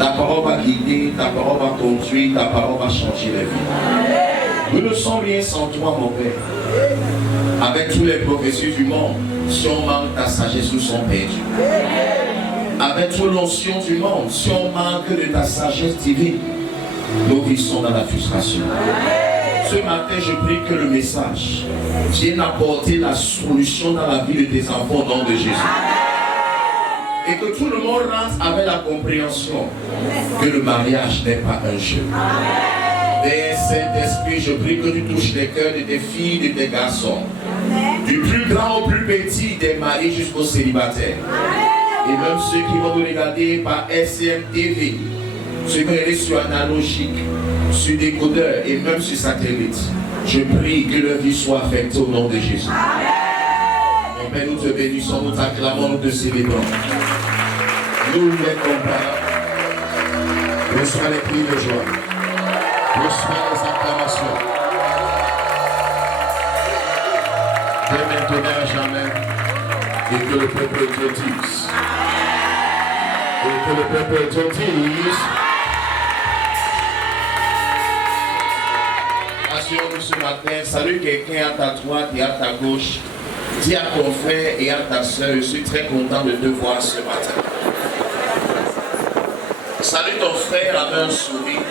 Ta parole va guider, ta parole va conduire, ta parole va changer la vie. Nous ne sommes rien sans toi, mon Père. Avec tous les prophéties du monde, si on manque ta sagesse, nous sommes perdus. Avec toute l'onction du monde, si on manque de ta sagesse divine, nos vies sont dans la frustration. Ce matin, je prie que le message vienne apporter la solution dans la vie de tes enfants au nom de Jésus. Et que tout le monde rentre avec la compréhension que le mariage n'est pas un jeu. Père Saint-Esprit, je prie que tu touches les cœurs de tes filles, de tes garçons. Du plus grand au plus petit, des mariés jusqu'aux célibataires. Et même ceux qui vont nous regarder par SCM TV, ceux qui vont regarder sur analogique, sur décodeur et même sur satellite. Je prie que leur vie soit affectée au nom de Jésus. Mon Père, nous te bénissons, nous t'acclamons, nous te célébrons. Nous les comparons. Reçois les cris de joie. Reçois les acclamations. Dès maintenant à jamais. Et que le peuple te dise. Et que le peuple te dise. Assure-nous ce matin. Salue quelqu'un à ta droite et à ta gauche. Dis à ton frère et à ta soeur, je suis très content de te voir ce matin. Salue ton frère avec un sourire.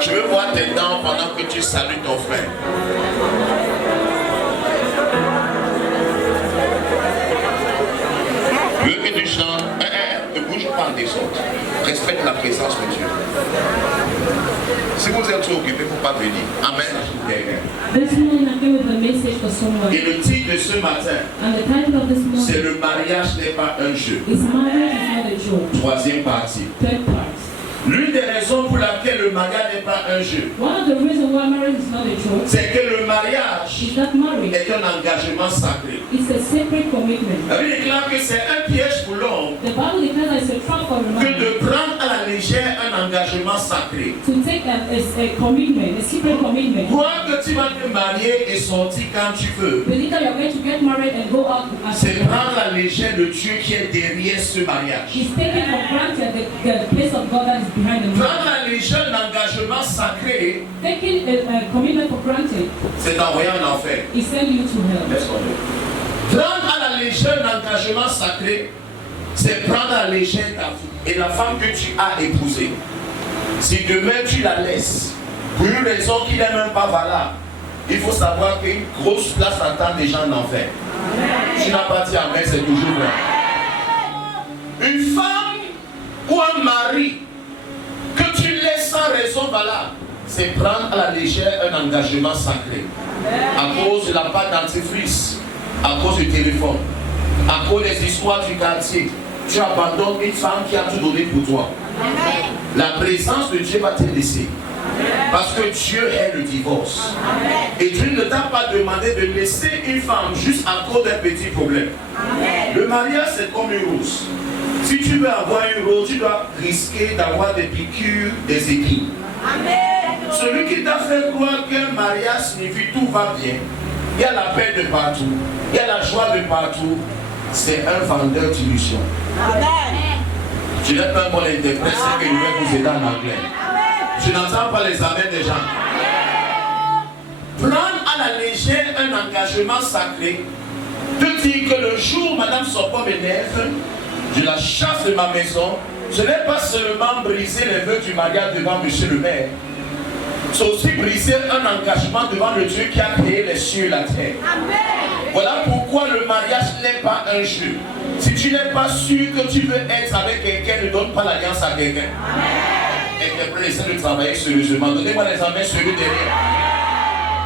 Je veux voir tes dents pendant que tu salues ton frère. Je veux que tu chantes. Ne bouge pas en désordre. Respecte la présence de Dieu. Si vous êtes trop occupé, il ne faut pas venir. Amen. Et le titre de ce matin, c'est le mariage n'est pas un jeu. Troisième partie. L'une des raisons pour laquelle le mariage n'est pas un jeu, c'est que le mariage est un engagement sacré. La Bible déclare que c'est un piège pour l'homme que de prendre à la légère un engagement sacré. Croire que tu vas te marier et sortir quand tu veux, c'est prendre à la légère le Dieu qui est derrière ce mariage. Prendre la légère l'engagement sacré, c'est envoyer en enfer. Prendre à la légère l'engagement sacré, c'est prendre à la légère ta vie et la femme que tu as épousée. Si demain tu la laisses, pour une raison qui n'est même pas valable, il faut savoir qu'une grosse place attend des gens en enfer. Tu n'as pas dit amen, c'est toujours vrai. Une femme ou un mari que tu laisses sans raison valable, c'est prendre à la légère un engagement sacré. À cause de la pâte dentifrice, à cause du téléphone, à cause des histoires du quartier, tu abandonnes une femme qui a tout donné pour toi. La présence de Dieu va te laisser. Parce que Dieu est le divorce. Et Dieu ne t'a pas demandé de laisser une femme juste à cause d'un petit problème. Le mariage, c'est comme une rose. Si tu veux avoir une rose, tu dois risquer d'avoir des piqûres, des épines. Celui qui t'a fait croire qu'un mariage signifie tout va bien, il y a la paix de partout, il y a la joie de partout, c'est un vendeur d'illusions. Je n'ai pas un bon interprète, c'est que je vais vous aider en anglais. Je n'entends pas les amens des gens. Prendre à la légère un engagement sacré, te dire que le jour où Madame Sopon m'énerve, je la chasse de ma maison. Ce n'est pas seulement briser les vœux du mariage devant monsieur le maire, c'est aussi briser un engagement devant le Dieu qui a créé les cieux et la terre. Voilà pourquoi le mariage n'est pas un jeu. Si tu n'es pas sûr que tu veux être avec quelqu'un, ne donne pas l'alliance à quelqu'un. Interprète, essaie de travailler sérieusement. Donnez-moi les amens sur le derrière.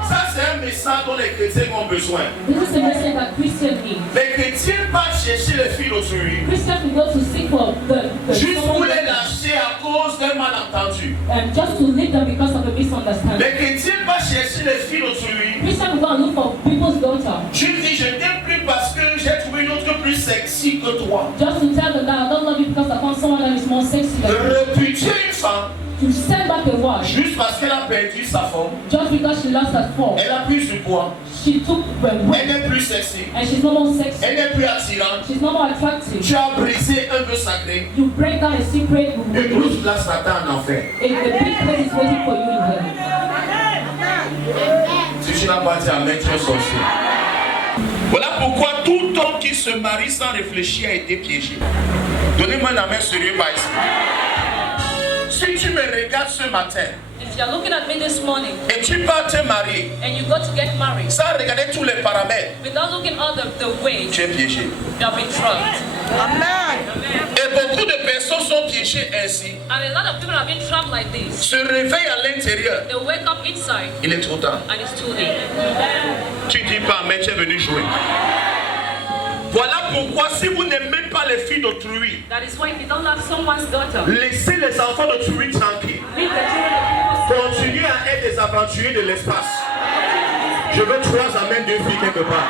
Ça, c'est un message dont les chrétiens ont besoin. Les chrétiens partent chercher les filles d'autrui juste pour les lâcher à cause d'un malentendu. Les chrétiens partent chercher les filles d'autrui. Tu dis, je t'aime plus parce que j'ai trouvé une autre plus sexy que toi. Repudier une femme juste parce qu'elle a perdu sa forme, elle a plus de poids, She took Elle n'est plus sexy. and she's no more sexy. Elle n'est plus attirante. She's no more attractive. Tu as brisé un vœu sacré. You break down a secret. Une grosse place t'attend en enfer. A big place is waiting for you in heaven. Si tu n'as pas dit amen, tu es sorcier. Voilà pourquoi tout homme qui se marie sans réfléchir a été piégé. Donnez-moi un amen sérieux par ici. Si tu me regardes ce matin, If you're looking at me this morning et tu pars te marier, and you go to get married sans regarder tous les paramètres, without looking at the ways, tu es piégé. you have been trapped. Et beaucoup de personnes sont piégées ainsi. And a lot of people have been trapped like this. Se réveillent à l'intérieur. They wake up inside Il est trop tard. and it's too late. Tu dis pas, mais tu es venu jouer. Voilà pourquoi si vous n'aimez pas les filles d'autrui, That is why if you don't love someone's daughter, laissez les enfants d'autrui tranquilles. leave the children of people. Continuez à être des aventuriers de l'espace. Je veux 3 amens de filles quelque part.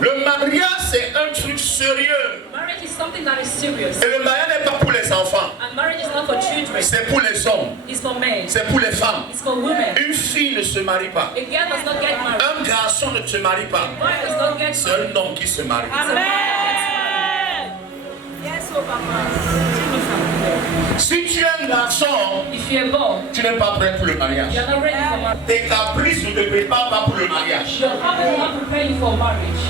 Le mariage, c'est un truc sérieux. Marriage is something that is serious. Et le mariage n'est pas pour les enfants. And marriage is not for children. C'est pour les hommes. It's for men. C'est pour les femmes. It's for women. Une fille ne se marie pas. A girl does not get married. Un garçon ne se marie pas. A boy does not get C'est married. un homme qui se marie. Si tu es un garçon, If you're a boy, tu n'es pas prêt pour le mariage. you're not ready for marriage. Tes caprices ne te préparent pas pour le mariage. Your family will not prepare you for marriage.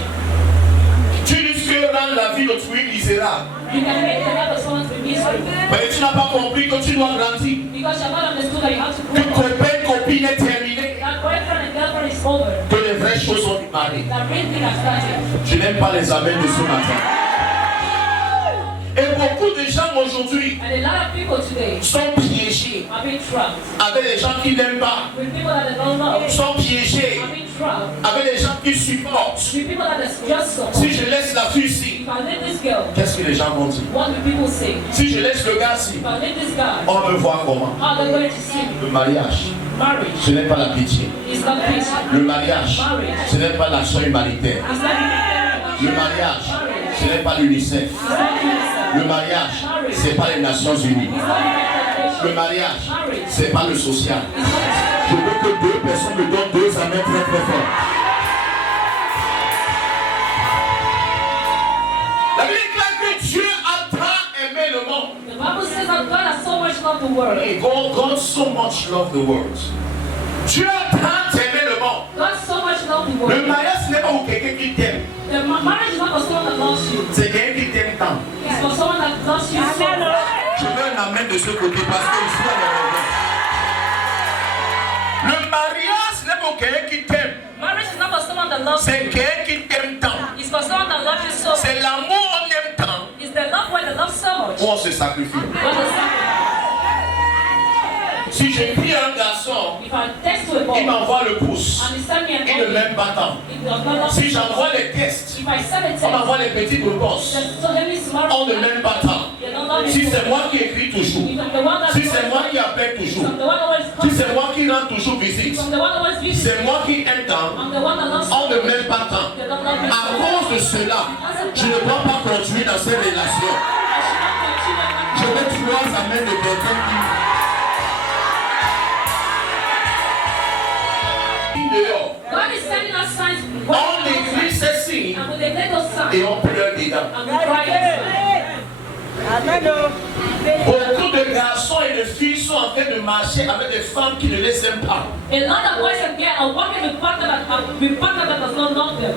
Tu risques de rendre la vie d'autrui misérable. You can make the life of someone to be miserable Mais tu n'as pas compris que tu dois grandir. because you have not understood that you have to Que grow up. ton père copine est terminé. That boyfriend and girlfriend is over. Que les vraies choses sont démarrées. That real thing has started. Je n'aime pas les amens de ce matin. Et beaucoup de gens aujourd'hui And a lot of people today sont piégés have been trapped avec des gens qui n'aiment pas. with people that they don't know. Sont piégés Have been trapped avec des gens qui supportent. with people that they just support. Si je laisse la fille ici, If I leave this girl, qu'est-ce que les gens vont dire? what will people say? Si je laisse le gars ici, If I leave this guy, on me voit comment? how are they going to see me? Le mariage, Marriage ce n'est pas la pitié. is not peace. Le mariage, ce n'est pas l'action humanitaire. It's not Le mariage, ce n'est pas l'UNICEF. Le mariage, c'est pas les Nations Unies. Le mariage, c'est pas le social. Je veux que 2 personnes me donnent 2 amens très très forts. La Bible déclare que Dieu a tant aimé le monde. The Bible says that God has so much loved the world. God so much loved the world. Dieu a tant aimé le monde. God so much loved the Le world. mariage, ce n'est pas pour quelqu'un qui t'aime. The marriage is not for someone that loves you. C'est quelqu'un qui t'aime tant. It's for someone that loves you so much. Je veux un amen de ce côté parce que ici, le mariage, ce n'est pas pour quelqu'un qui t'aime. Marriage is not for someone that loves C'est you. quelqu'un qui t'aime tant. It's for someone that loves you so much. C'est l'amour, on aime tant. It's the love when they love so much. Où on se sacrifie. What is that? Si je prie à un garçon, If I text to a boy il m'envoie le pouce. and he send me an Il ne emoji, m'aime pas tant. it does not love Si me. j'envoie les tests, If I send a text, on m'envoie les petits bobos. so let me smart. On ne m'aime pas tant. You don't love me. Si c'est moi qui écris toujours, If I'm the one that si c'est moi qui appelle toujours, I'm the one that always si comes. c'est moi qui rend toujours visite, I'm the one that always visits. c'est moi qui aime tant, I'm the one that loves on ne you. m'aime pas tant. You don't love me. À cause de cela, je ne dois pas continuer dans ces relations. I should not continue. Je veux 3 amens de personnes qui dehors. God is sending us signs. On écrit ces signes And when they take those signs, et on pleure dedans. and we cry inside. Beaucoup de garçons et de filles sont en train de marcher avec des femmes qui ne les aiment pas. A lot of boys and girls are working with partner that does not love them.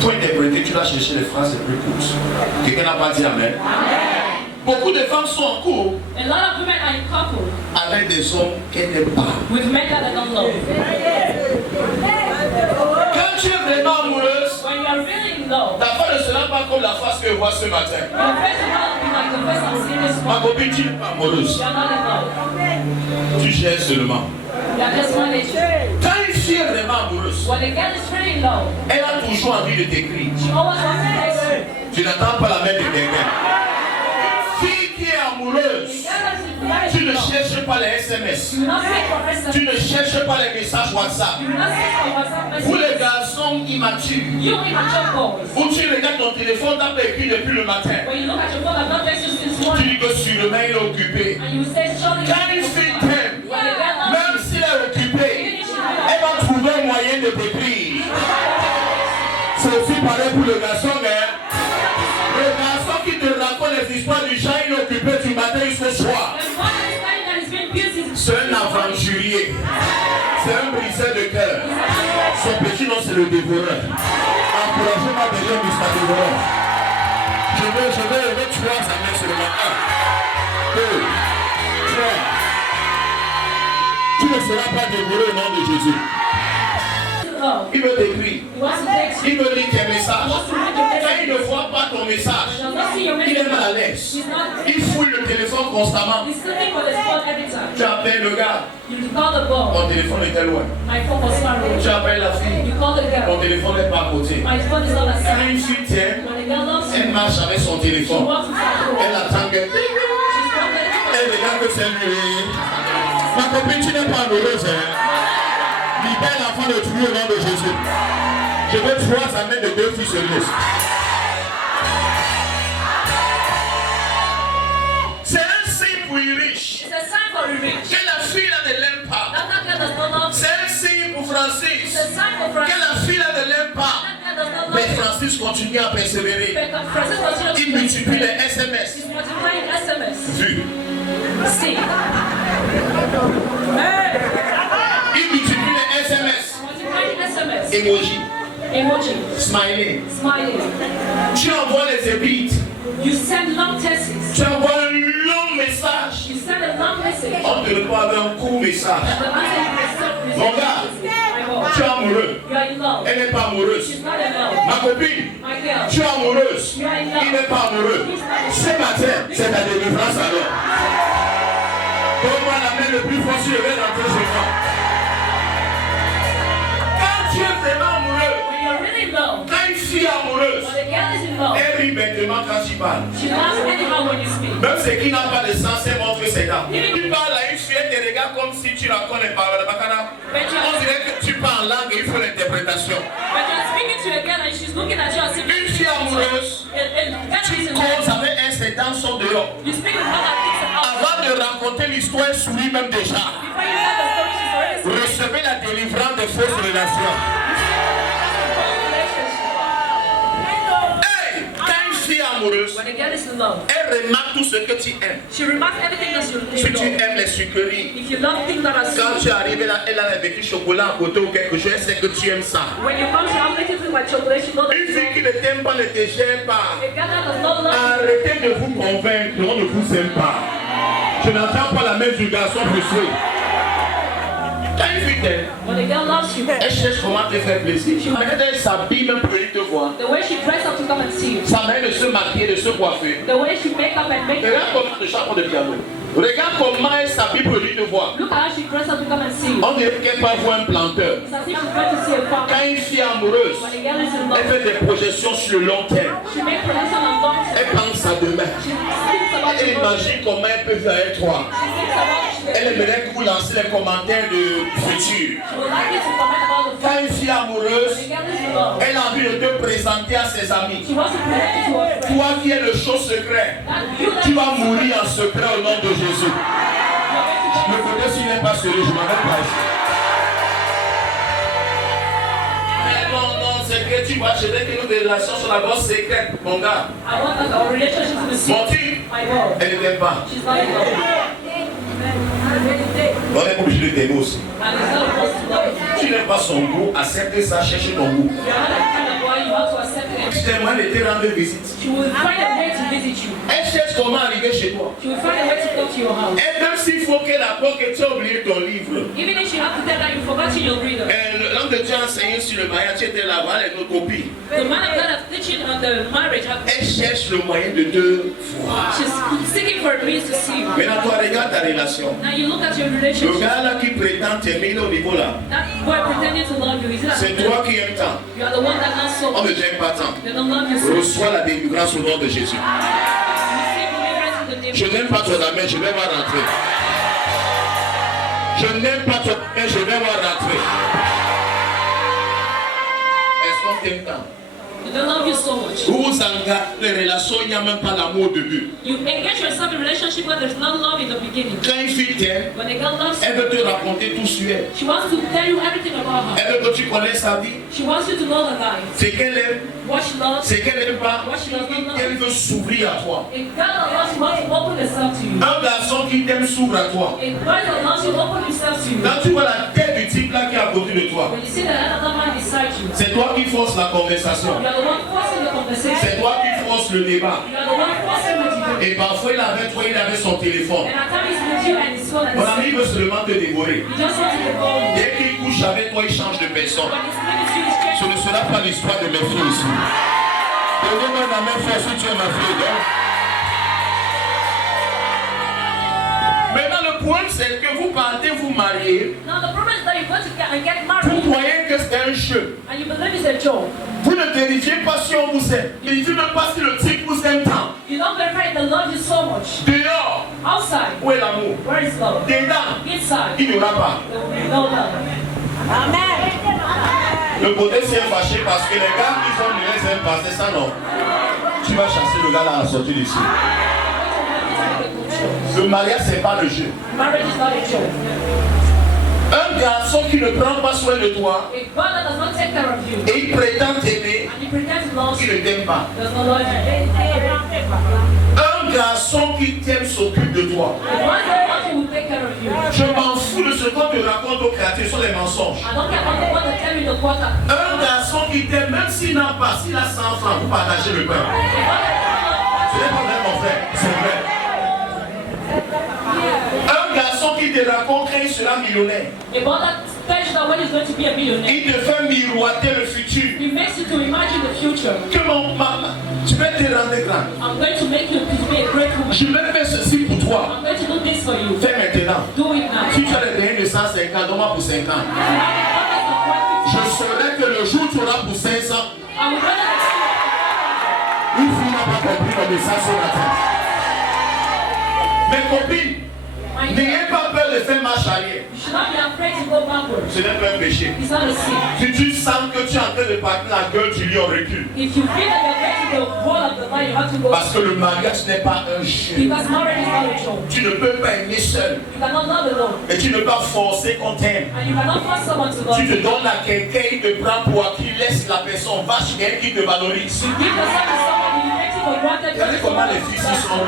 Pour interpréter, tu vas chercher les phrases les plus courtes. Quelqu'un n'a pas dit amen. Beaucoup de femmes sont en couple A lot of women are in couple avec des hommes qu'elles n'aiment pas. with men that they don't love. Quand tu es vraiment amoureuse, When you are really in love, ta femme ne sera pas comme la face que je vois ce matin. your face will not be like the face I'm seeing this Ma morning. copine, tu n'es pas amoureuse. You are not in love. Tu gères seulement. You are just managing. Quand une fille est vraiment amoureuse, When a girl is really in love, elle a toujours envie de t'écrire. she always wants to text you. Tu n'attends pas la main de quelqu'un. Fille qui est amoureuse, tu ne cherches pas les SMS. You will not seek for SMS. Tu ne cherches pas les messages WhatsApp. You will not seek for WhatsApp Pour les messages. garçons immatures, You immature boys. où tu regardes ton téléphone, t'as pas écrit depuis le matin. When you look at your phone, I've not texted you since Tu morning. dis que sûrement il est occupé. And you say, surely Quand une fille t'aime, aussi parler pour le garçon, mais le garçon qui te raconte les histoires du genre, il est occupé du matin jusqu'au soir. C'est un aventurier. C'est un briseur de cœur. Son petit nom, c'est le dévoreur. Encouragez-moi derrière Mr. Dévoreur. Je veux 3 amens sur le matin. 1, 2, 3. Tu ne seras pas dévoré au nom de Jésus. Il veut t'écrire. Il veut lire tes messages. Quand il ne voit pas ton message, il est mal à l'aise. Il fouille le téléphone constamment. Tu appelles le gars. Mon téléphone était loin. Tu appelles la fille. Mon téléphone n'est pas à côté. Quand une fille t'aime, elle marche avec son téléphone. Elle attend que... Elle regarde que c'est lui. Ma copine, tu n'es pas amoureuse, hein? Libère l'enfant de tout au nom de Jésus. Je veux 3 amens de 2 filles sérieuses. C'est un signe pour les riches. Que la fille là ne l'aime pas. C'est un signe pour Francis. Que la fille là ne l'aime pas. Mais Francis continue à persévérer. Il multiplie les SMS. Vu. Il multiplie les SMS. Emoji. Smiley. Tu envoies les épites. You send long texts. Tu envoies un long message. You send a long message. On te répond avec un court message. Mon gars, tu es amoureux. Elle n'est pas amoureuse. Ma copine, tu es amoureuse. Il n'est pas amoureux. Ce matin, c'est ta délivrance alors. Donne-moi la main le plus fort sur le vais rentrer chez moi. Quand tu es vraiment amoureux, quand une fille est amoureuse, elle rit bêtement quand tu parles. Même ce qui n'a pas de sens, elle montre ses dents. Tu parles à une fille, elle te regarde comme si tu la connais pas. On dirait que tu parles en langue et il faut l'interprétation. Une fille amoureuse, tu causes avec elle, ses dents sont dehors. Avant de raconter l'histoire, elle sourit même déjà. Recevez la délivrance des fausses relations. Amoureuse, elle remarque tout ce que tu aimes. Si tu aimes les sucreries, quand tu arrives là, elle a vécu chocolat à côté ou quelque chose, elle sait que tu aimes ça. Une fille qui ne t'aime pas, ne te gère pas. Arrêtez de vous convaincre, on ne vous aime pas. Je n'entends pas la main du garçon frustré. Quand une fille t'aime, elle cherche comment te faire plaisir. Elle s'habille même pour venir te voir. Sa mère de se maquiller, de se coiffer. Regarde comment elle chante de piano. Regarde comment elle s'habille pour venir te voir. On dirait qu'elle va voir un planteur. Quand une fille est amoureuse, elle fait des projections sur le long terme. Elle pense à demain. Elle imagine comment elle peut faire avec toi. Elle aimerait que vous lancez les commentaires de futur. Quand une fille amoureuse, elle a envie de te présenter à ses amis. Toi qui es le chaud secret, tu vas mourir en secret au nom de Jésus. Je me connais s'il n'est pas sérieux, je m'en vais pas ici. Mais non, c'est que tu vois, je veux que nous des relations sur la base secrète, mon gars. Mon fille, elle ne t'aime pas. On est obligé de t'aimer aussi. Tu n'aimes pas son goût, accepte ça, cherche ton goût. Tu t'aimerais de te rendre visite. Elle cherche comment arriver chez toi. Et même s'il faut qu'elle apprenne que tu as oublié ton livre. L'homme de Dieu a enseigné sur le mariage, tu étais là-bas avec nos copines. Elle cherche le moyen de te voir. Maintenant, toi, regarde ta relation. Le gars là qui prétend t'aimer, il est au niveau là. C'est toi qui aimes tant. On ne t'aime pas tant. Reçois la délivrance au nom de Jésus. Je n'aime pas ton amen, je vais voir rentrer. Je n'aime pas ton amen, je vais voir rentrer. Est-ce qu'on t'aime tant? You don't love you so much. Vous vous engagez les relations, il n'y a même pas l'amour au début. You engage yourself in a relationship where there's no love in the beginning. Quand une fille t'aime, When a girl loves elle you, veut te raconter tout sur elle. she wants to tell you everything about her. Elle veut que tu connaisses sa vie, She wants you to know her life, ce qu'elle aime, what she loves. ce qu'elle n'aime pas. What she does not know. Elle veut s'ouvrir à toi. A girl that loves you wants to open herself to you. Un garçon qui t'aime s'ouvre à toi. A boy that loves you open himself to you. Quand tu vois la tête du type là qui est à côté de toi, When you see that another man beside you, c'est toi qui forces la conversation. you are the one forcing the conversation. C'est toi qui forces le débat. You are the one forcing the debate. Et parfois il avait toi, il avait son téléphone. And at times he's with you and his phone and Mon his ami veut seulement te dévorer. he just wants to devour you. Dès qu'il couche avec toi, il change de personne. When he's living with you, he's Ce changing. ne sera pas l'histoire de mes filles ici. Donnez-moi la même fois si tu es ma fille. Donc. Maintenant, le point, c'est que vous partez vous marier. Now the problem is that you go to get Vous married croyez que c'est un jeu. and you believe it's a joke. Vous ne vérifiez pas si on vous aime. Vérifiez même pas si le type vous aime tant. You don't verify the love you so much. Dehors, Outside, où est l'amour? where is love? Dedans, Inside, il n'y aura pas. there will be no love. Le côté s'est fâché parce que les gars qui sont venus s'aiment pas, c'est ça non? Tu vas chasser le gars là à sortir d'ici. Le mariage c'est pas le jeu. Marriage is not a joke. Un garçon qui ne prend pas soin de toi A God that does not take care of you et il prétend t'aimer, and he pretends to love il you ne t'aime pas. does not love you. Un garçon qui t'aime s'occupe de toi. The one that will take care of you. Je m'en fous de ce qu'on te raconte au créateur, ce sont des mensonges. I don't care about the one that tell you the quarter. Un garçon qui t'aime, même s'il n'a pas, s'il a 100 francs, vous partagez le pain. Ce n'est pas vrai mon frère, c'est vrai. Un garçon qui te raconte qu'il sera millionnaire, A God that tells you that when he's going to be a millionaire, il te fait miroiter le futur. he makes you to imagine the future. Que mon maman, tu vas te rendre grand. I'm going to make you to be a great woman. Je vais faire ceci pour toi. I'm going to do this for you. Fais maintenant. Do it now. Si tu as les derniers de 150, donne-moi pour 50. If you have a Je saurai que le jour où tu auras pour 500, I would rather une fille n'a pas compris le message ce matin. Mes copines, my n'ayez pas peur de faire marche arrière. you should not be afraid to go backwards. Ce n'est pas un péché. It's not a sin. Si tu sens que tu es en train de partir la gueule du lion, recule. If you feel that you're getting the wall of the line, you have to go. Parce que le mariage n'est pas un jeu. Because marriage is not a joke. Tu ne peux pas aimer seul. You cannot love alone. Et tu ne peux pas forcer qu'on t'aime. And you cannot force someone to love Tu you. te donnes à quelqu'un, il te prend pour acquis, laisse la personne, va chez elle qui te valorise. You give yourself to someone, you take it for granted. Regardez comment les filles s'y sont.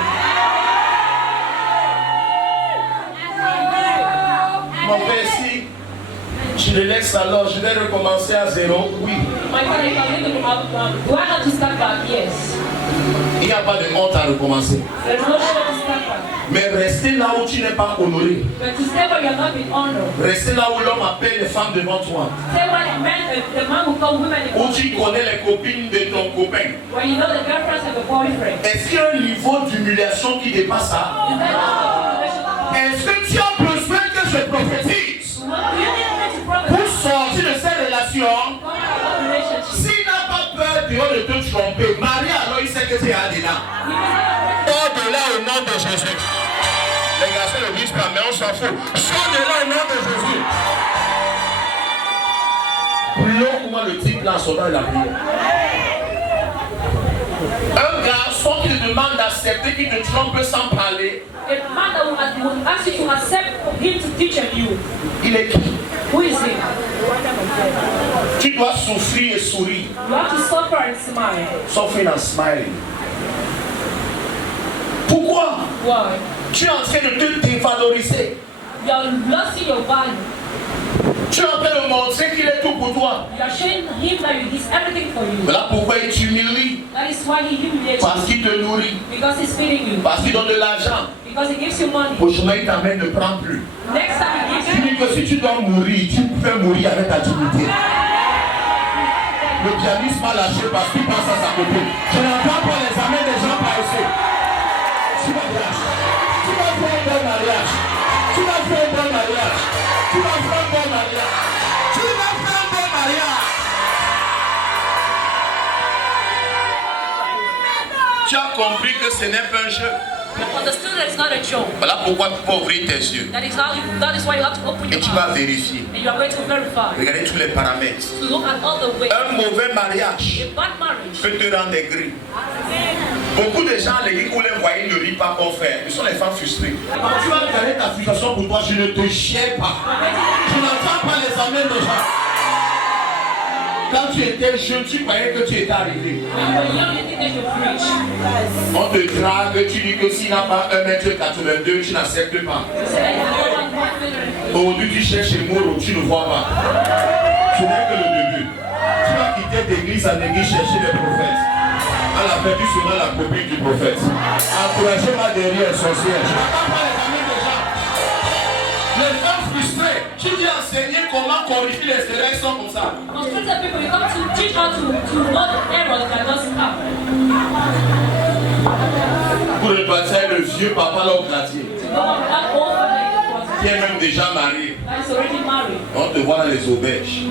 Mon père, si je le laisse alors, je vais recommencer à zéro. Oui. My father, if I'm living do I have to start back? Yes. Il n'y a pas de honte à recommencer. There's no shame to start back. Mais rester là où tu n'es pas honoré. But to stay where you're not being honored. Rester là où l'homme appelle les femmes devant toi. Stay where the man will call women in Où tu connais les copines de ton copain. where you know the girlfriends and the boyfriend. Est-ce qu'il y a un niveau d'humiliation qui dépasse ça? Is there no relation? Est-ce que tu as besoin que je prophétise What do you need me to promise? pour sortir de cette relation? Come out of the relationship. S'il n'a pas peur dehors de te tromper, Marie alors il sait que tu es Adina. You must have a Sors de là au nom de Jésus. Les garçons ne disent pas, mais on s'en fout. Sors de là au nom de Jésus. Prions comment le type là en sortant de la prière. Un garçon qui te demande d'accepter, qui te trompe sans parler, A man that will ask you to accept him to teach you. il est qui? Who is he? Tu dois souffrir et sourire. You have to suffer and smile. Suffering and smiling. Pourquoi? Why? Tu es en train de te dévaloriser. You are losing your value. Tu es en train de montrer qu'il est tout pour toi. You are showing him that he's everything for you. Voilà pourquoi il t'humilie. That is why he humiliates Parce you. qu'il te nourrit. Because he's feeding you. Parce qu'il donne de l'argent. Because he gives you money. Prochainement, il t'amène, ne prends plus. Next time he Tu gives you dis que si tu dois mourir, tu peux mourir avec ta dignité. Le pianiste m'a lâché parce qu'il pense à sa copine. Je n'entends pas les amens des gens paresseux. Tu vas faire. Tu vas faire un bon mariage. Tu vas faire un bon mariage. Tu vas faire un bon mariage. Tu vas faire un bon mariage. Tu as compris que ce n'est pas un jeu. You understood that it's not a joke. Voilà pourquoi tu peux ouvrir tes yeux. That is why you have to open Et your tu vas eyes. vérifier. And you are going to verify. Regardez tous les paramètres. To look at all the ways. Un mauvais mariage A bad marriage peut te rendre aigri. Beaucoup de gens, les gens où les voyez ne rient pas comme frère. Ils sont les femmes frustrées. Quand tu vas garder ta frustration pour toi, je ne te chais pas. Tu n'entends pas les amens des gens. Quand tu étais jeune, tu croyais que tu étais arrivé. On te drague, tu dis que s'il n'a pas 1m82, tu n'acceptes pas. Aujourd'hui, tu cherches Moro, tu ne vois pas. Ce n'est que le début. Tu vas quitter d'église en église chercher des prophètes. À la fin, tu seras la copine du prophète. Encouragez-moi derrière, sorcière. Je n'entends pas les amis des gens. Les femmes frustrées, tu dis enseigner comment corriger les erreurs, ils sont comme ça. Pour le baptême, le vieux papa là au quartier, qui est même déjà marié. On te voit dans les auberges,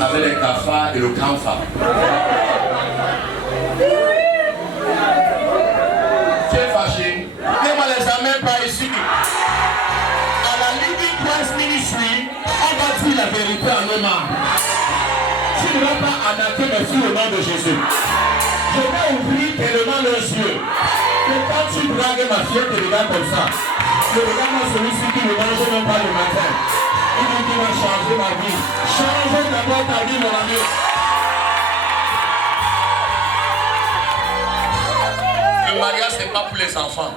avec les cafards et le camphre. Tu es fâché? Mets-moi les amens par ici. À la Living Christ Ministry, on va dire la vérité à nos membres. Tu ne vas pas attaquer mes filles au nom de Jésus. Je vais ouvrir tellement leurs yeux que quand tu dragues ma fille, tu regardes comme ça. Je regarde celui-ci qui ne mange même pas le matin. Il dit qu'il va changer ma vie. Change d'abord ta vie, mon ami. Le mariage, ce n'est pas pour les enfants.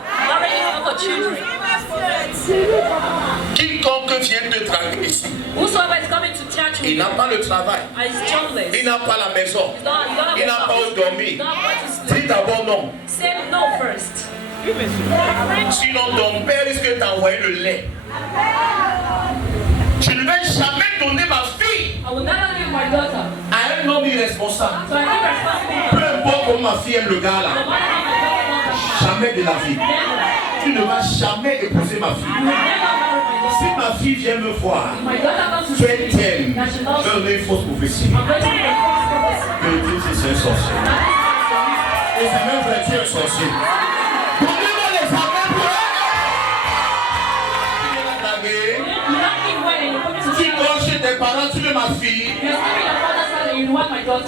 Quiconque vient te draguer ici, il n'a pas le travail, il n'a pas la maison, il n'a pas où dormir. Dis d'abord non. Sinon ton père risque de t'envoyer le lait. Je ne vais jamais donner ma fille à un homme irresponsable. Peu importe comment ma fille aime le gars là. Jamais de la vie. Tu ne vas jamais épouser ma fille. Si ma fille vient me voir, tu t'aimes, je vais donner une fausse prophétie. Je vais dire que c'est un sorcier. Et c'est même vrai, tu es un sorcier. Donnez-moi les amens pour elle. Tu dors chez tes parents, tu veux ma fille.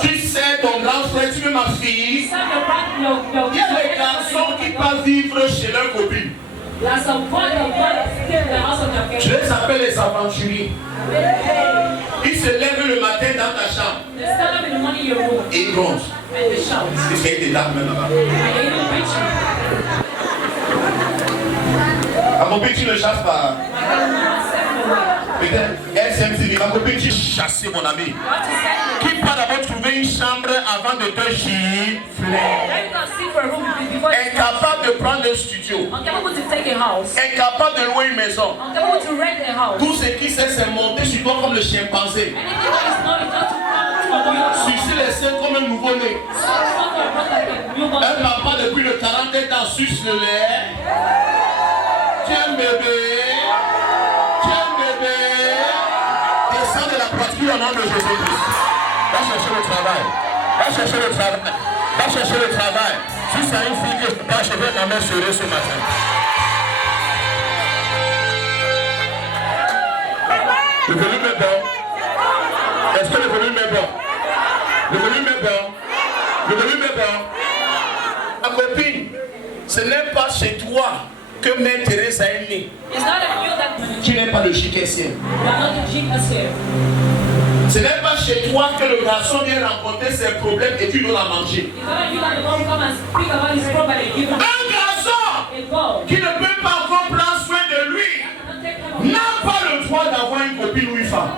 Tu sais ton grand frère, tu veux ma fille. Il y a des garçons qui peuvent vivre chez leur copine. Je les appelle les aventuriers. Ils se lèvent le matin dans ta chambre. Et ils grondent. Ils fait des dames là-bas. Ma copine, tu ne chasses pas. Peut-être, SMC, ma copine, tu chasses mon ami. Qui peut d'abord trouver une chambre avant de te gifler? Incapable de prendre un studio. Incapable de louer une maison. Tout ce qui sait, c'est monter sur toi comme le chimpanzé. Sucer les seins comme un nouveau-né. Un papa depuis le 40 ans suce le lait. Tiens bébé. Descends de la poitrine au nom de Jésus-Christ. Va chercher le travail. Va chercher le travail. Va chercher le travail. Si c'est une fille que ta cheveux ta main serrée ce matin. Le volume est bon. Est-ce que le volume est bon? Le volume est bon. Le volume est bon. Ma copine, ce n'est pas chez toi que Mère Thérèse est née. Tu n'es pas le chiquessier. Ce n'est pas chez toi que le garçon vient rencontrer ses problèmes et tu dois la manger. Un garçon qui ne peut pas encore prendre soin de lui n'a pas le droit d'avoir une copine ou une femme.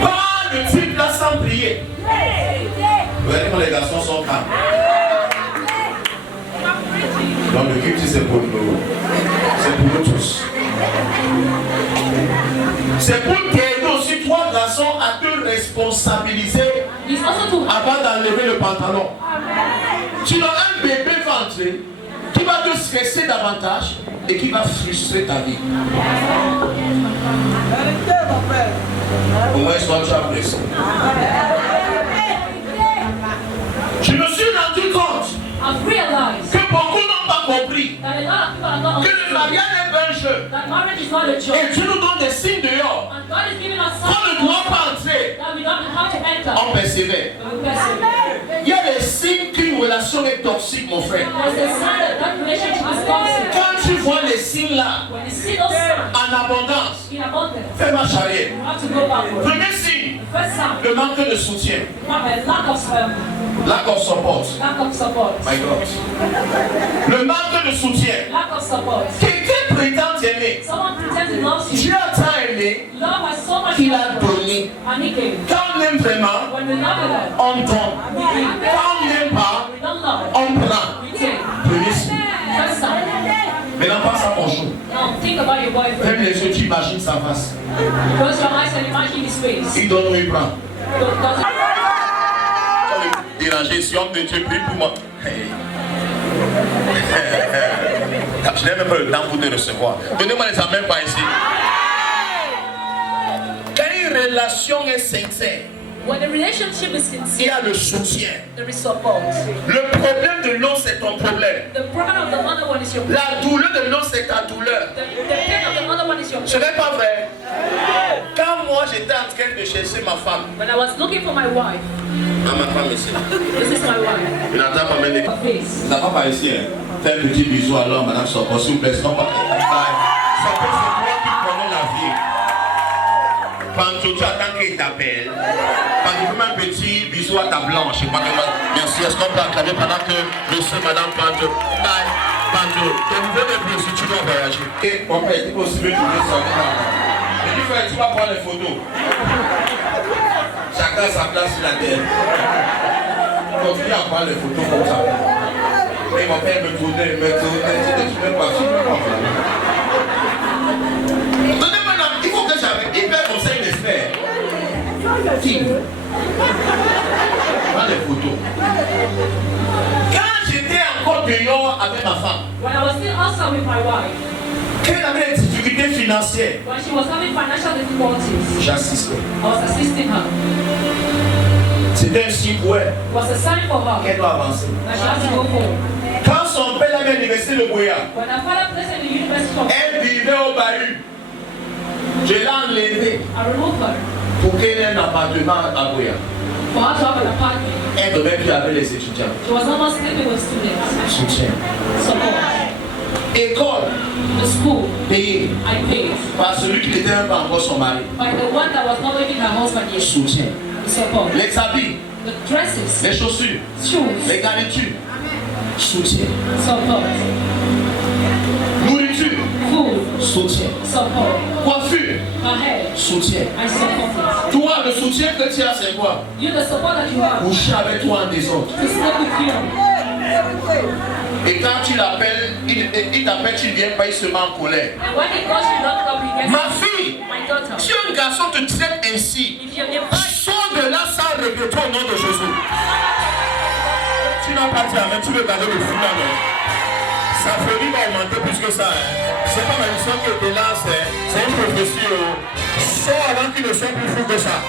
Pas le type là sans prier. Vous voyez comment les garçons sont calmes. Donc le culte c'est pour nous. C'est pour nous tous. C'est pour t'aider aussi toi garçon à te responsabiliser avant d'enlever le pantalon. Tu as un bébé ventré qui va te stresser davantage et qui va frustrer ta vie. Au moins soit tu apprécies. Je me suis rendu compte que beaucoup n'ont pas compris que le mariage n'est pas un jeu. Et Dieu nous donne des signes dehors qu'on ne doit pas entrer On persévère. You persevere. Il y a des signes qu'une relation est toxique, mon frère. There's a sign that that relationship is toxic. Quand tu vois les signes là, When you see those signs en abondance, in abundance, fais marche arrière. you have to go backward. Premier signe, First sign, le manque de soutien. you have a lack Lack of support. of support. My God. Le manque de soutien. Lack of support. Quelqu'un prétend t'aimer. Someone pretends he loves you. Dieu a tant aimé Love has so much qu'il a power. donné. And he gave. Quand on aime vraiment, When we love them, on donne. we give. Quand on n'aime pas, We don't love. on prend. We take. Premier signe. First sign. Maintenant, passe à mon chou. Now think about your boyfriend. Ferme les yeux, tu imagines sa face. Close your eyes and imagine his face. Il donne ou il prend. Does Déranger, si homme de Dieu prie pour moi. Hey. Je n'ai même pas le temps pour te recevoir. Donnez-moi les amens par ici. Quand une relation est sincère, When the relationship is il y sincere, a le soutien. there is support. Le problème de l'autre, c'est ton problème. The problem of the other one is your pain. La douleur de l'autre, c'est ta douleur. The pain of the other one is your Ce pain. n'est pas vrai. Quand moi, j'étais en train de chercher ma femme, When I was looking for my wife, ma femme ici, this is my wife. il n'entend pas même les... Her face. Ça va pas ici, hein. Fais un petit bisou alors, madame Soko, s'il vous plaît. Sinon, pas... Ça peut c'est toi qui connais la vie. Quand tu attends qu'il t'appelle, quand tu fais un petit bisou à ta blanche, merci, est-ce qu'on peut acclamer pendant que je sais madame Panjo. Bye, Panjo, t'es nouveau de plus si tu dois voyager. Et mon père, il est possible de tourner sur le et du fait, tu vas prendre les photos. Chacun sa place sur la terre. Continue à prendre les photos comme ça. Et mon père me tournait, tu ne pas donnez-moi là, il faut que j'avais hyper conseil d'espère. Qui? Prends les photos. Quand j'étais encore dehors avec ma femme, When I was still outside with my wife, quand elle avait des difficultés financières, when she was having financial difficulties, j'assistais. I was assisting her. C'était un signe pour elle. It was a sign for her Elle doit avancer. that she has to go forward. Quand son père avait l'université de Boya, When her father placed her in the University of elle vivait au bahut. Je l'ai enlevée I removed her pour qu'elle ait un appartement à Boya. for her to have an apartment. Elle devait plus avec les étudiants. She was almost sleeping with students. Soutien. Support. École The school, payée I paid. par celui qui n'était même pas encore son mari. By the one that was not even her husband yet. Soutien. Support. Les habits, The dresses, les chaussures, shoes, les garnitures. Soutien. support. Nourriture. Food, Soutien. support. Coiffure. Her hair, Soutien. I support Toi, le soutien que tu as, c'est quoi? it. You, the support that you have, Coucher avec toi en désordre. to sleep with you. Et quand tu l'appelles, il t'appelle, tu ne viens pas, il se met en colère. And when he calls you, don't come, he gets Ma fille, my daughter. si un garçon te traite ainsi, If you're the sors de là sans regretter au nom de Jésus. Tu n'as pas dit amen, tu veux garder le fou là, non? Sa folie va augmenter plus que ça. Hein. C'est pas ma mission que te lance, hein. C'est une prophétie. Sors avant qu'il ne soit plus fou que ça.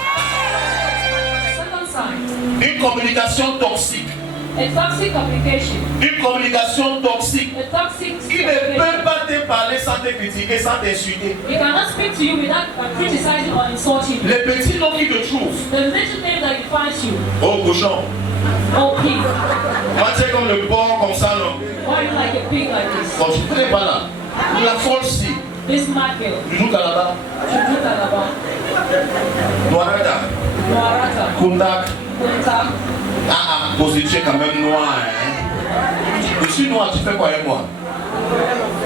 second sign, Une communication toxique. a toxic communication. Une communication toxique. A toxic Il ne peut communication. pas te parler sans te critiquer, sans t'insulter. He cannot speak to you without criticizing or insulting you. Les petits noms qui te trouvent. The little name that he finds you, Oh, cochon. oh pig. Moi, tu es comme le porc, comme ça, non? Why are you like a pig like this? Quand tu ne connais pas là. La folle-ci. This mad girl, Du jour là-bas. Chuchutalaba, Noirada. Noarata, Kundak. Kunta. Positif, tu es quand même noir. Hein? Je suis noir, tu fais quoi avec moi?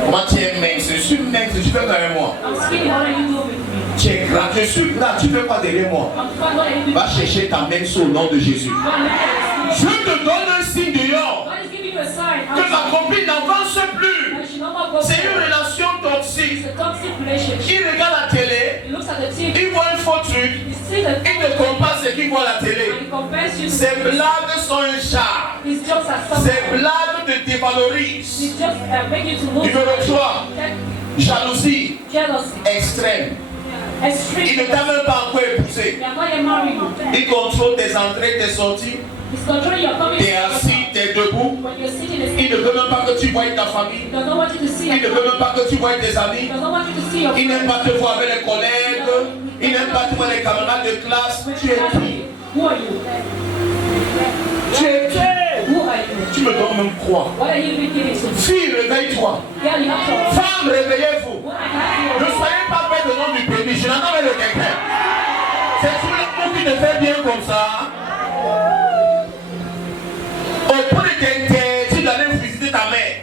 Comment tu es mince? Je suis mince, tu fais quoi avec moi? I'm skinny, what are you doing with me? Tu es grand, je suis grand, tu fais quoi derrière moi? I'm fat, what are you doing? Va chercher ta main au nom de Jésus. God, look at this. Je te donne un signe dehors God is giving you a sign. que ma copine n'avance plus. I should not go. C'est une relation toxique. It's a toxic relationship. Il regarde la télé, He looks at the TV. il voit un faux truc, He sees the il ne compare ce qu'il voit à la and télé. he compares you to Ces blagues sont un char. his jokes are Ces something. blagues te dévalorisent. His jokes make you to lose Numéro 3, jalousie jealousy. extrême. Extreme. Il ne t'a même pas encore épousé. They are not yet married. Il contrôle tes entrées, tes sorties. He's controlling your coming. T'es assis, t'es debout. When you're sitting, in Il ne veut même pas que tu voies ta famille. he does not want you to see Il ne your veut même pas que tu voies tes He amis. does not want you to see your Il n'aime pas te voir avec les collègues. Il n'aime pas te voir les camarades de classe. Tu es qui? Who are you? Tu es qui? Who are you? Tu me donnes même quoi? What are you even giving to me? Fille, réveille-toi. Yeah, you have to. Femme, réveillez-vous. What I Ne have soyez pas bête au nom du pays. Je n'entends pas de quelqu'un. C'est tout le monde qui te fait bien comme ça. Au point de t'interdire d'aller visiter ta mère.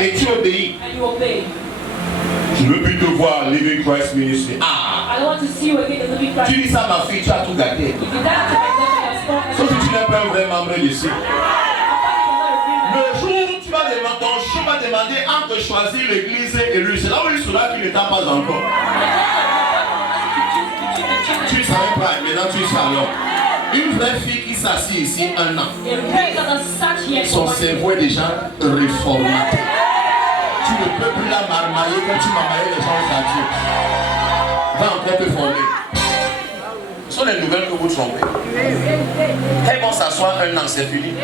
Et tu obéis. And you obey. Je ne veux plus te voir Living Christ Ministry. Ah! I don't want to see you again in the big Christ. Tu dis ça, ma fille, tu as tout gâté. If you die to myself, Sauf que tu n'es pas un vrai membre ici. Le jour où tu vas demander, ton chien va demander entre choisir l'église et lui. C'est là où il sera qu'il ne t'a pas encore. Tu ne savais pas, maintenant tu sais alors. Une vraie fille qui s'assied ici un an, son cerveau est déjà réformaté. Tu ne peux plus la marmailler comme tu marmaillais les gens aujourd'hui. Va encore te former. Ce sont les nouvelles que vous trompez. Elles vont s'asseoir un an, c'est fini.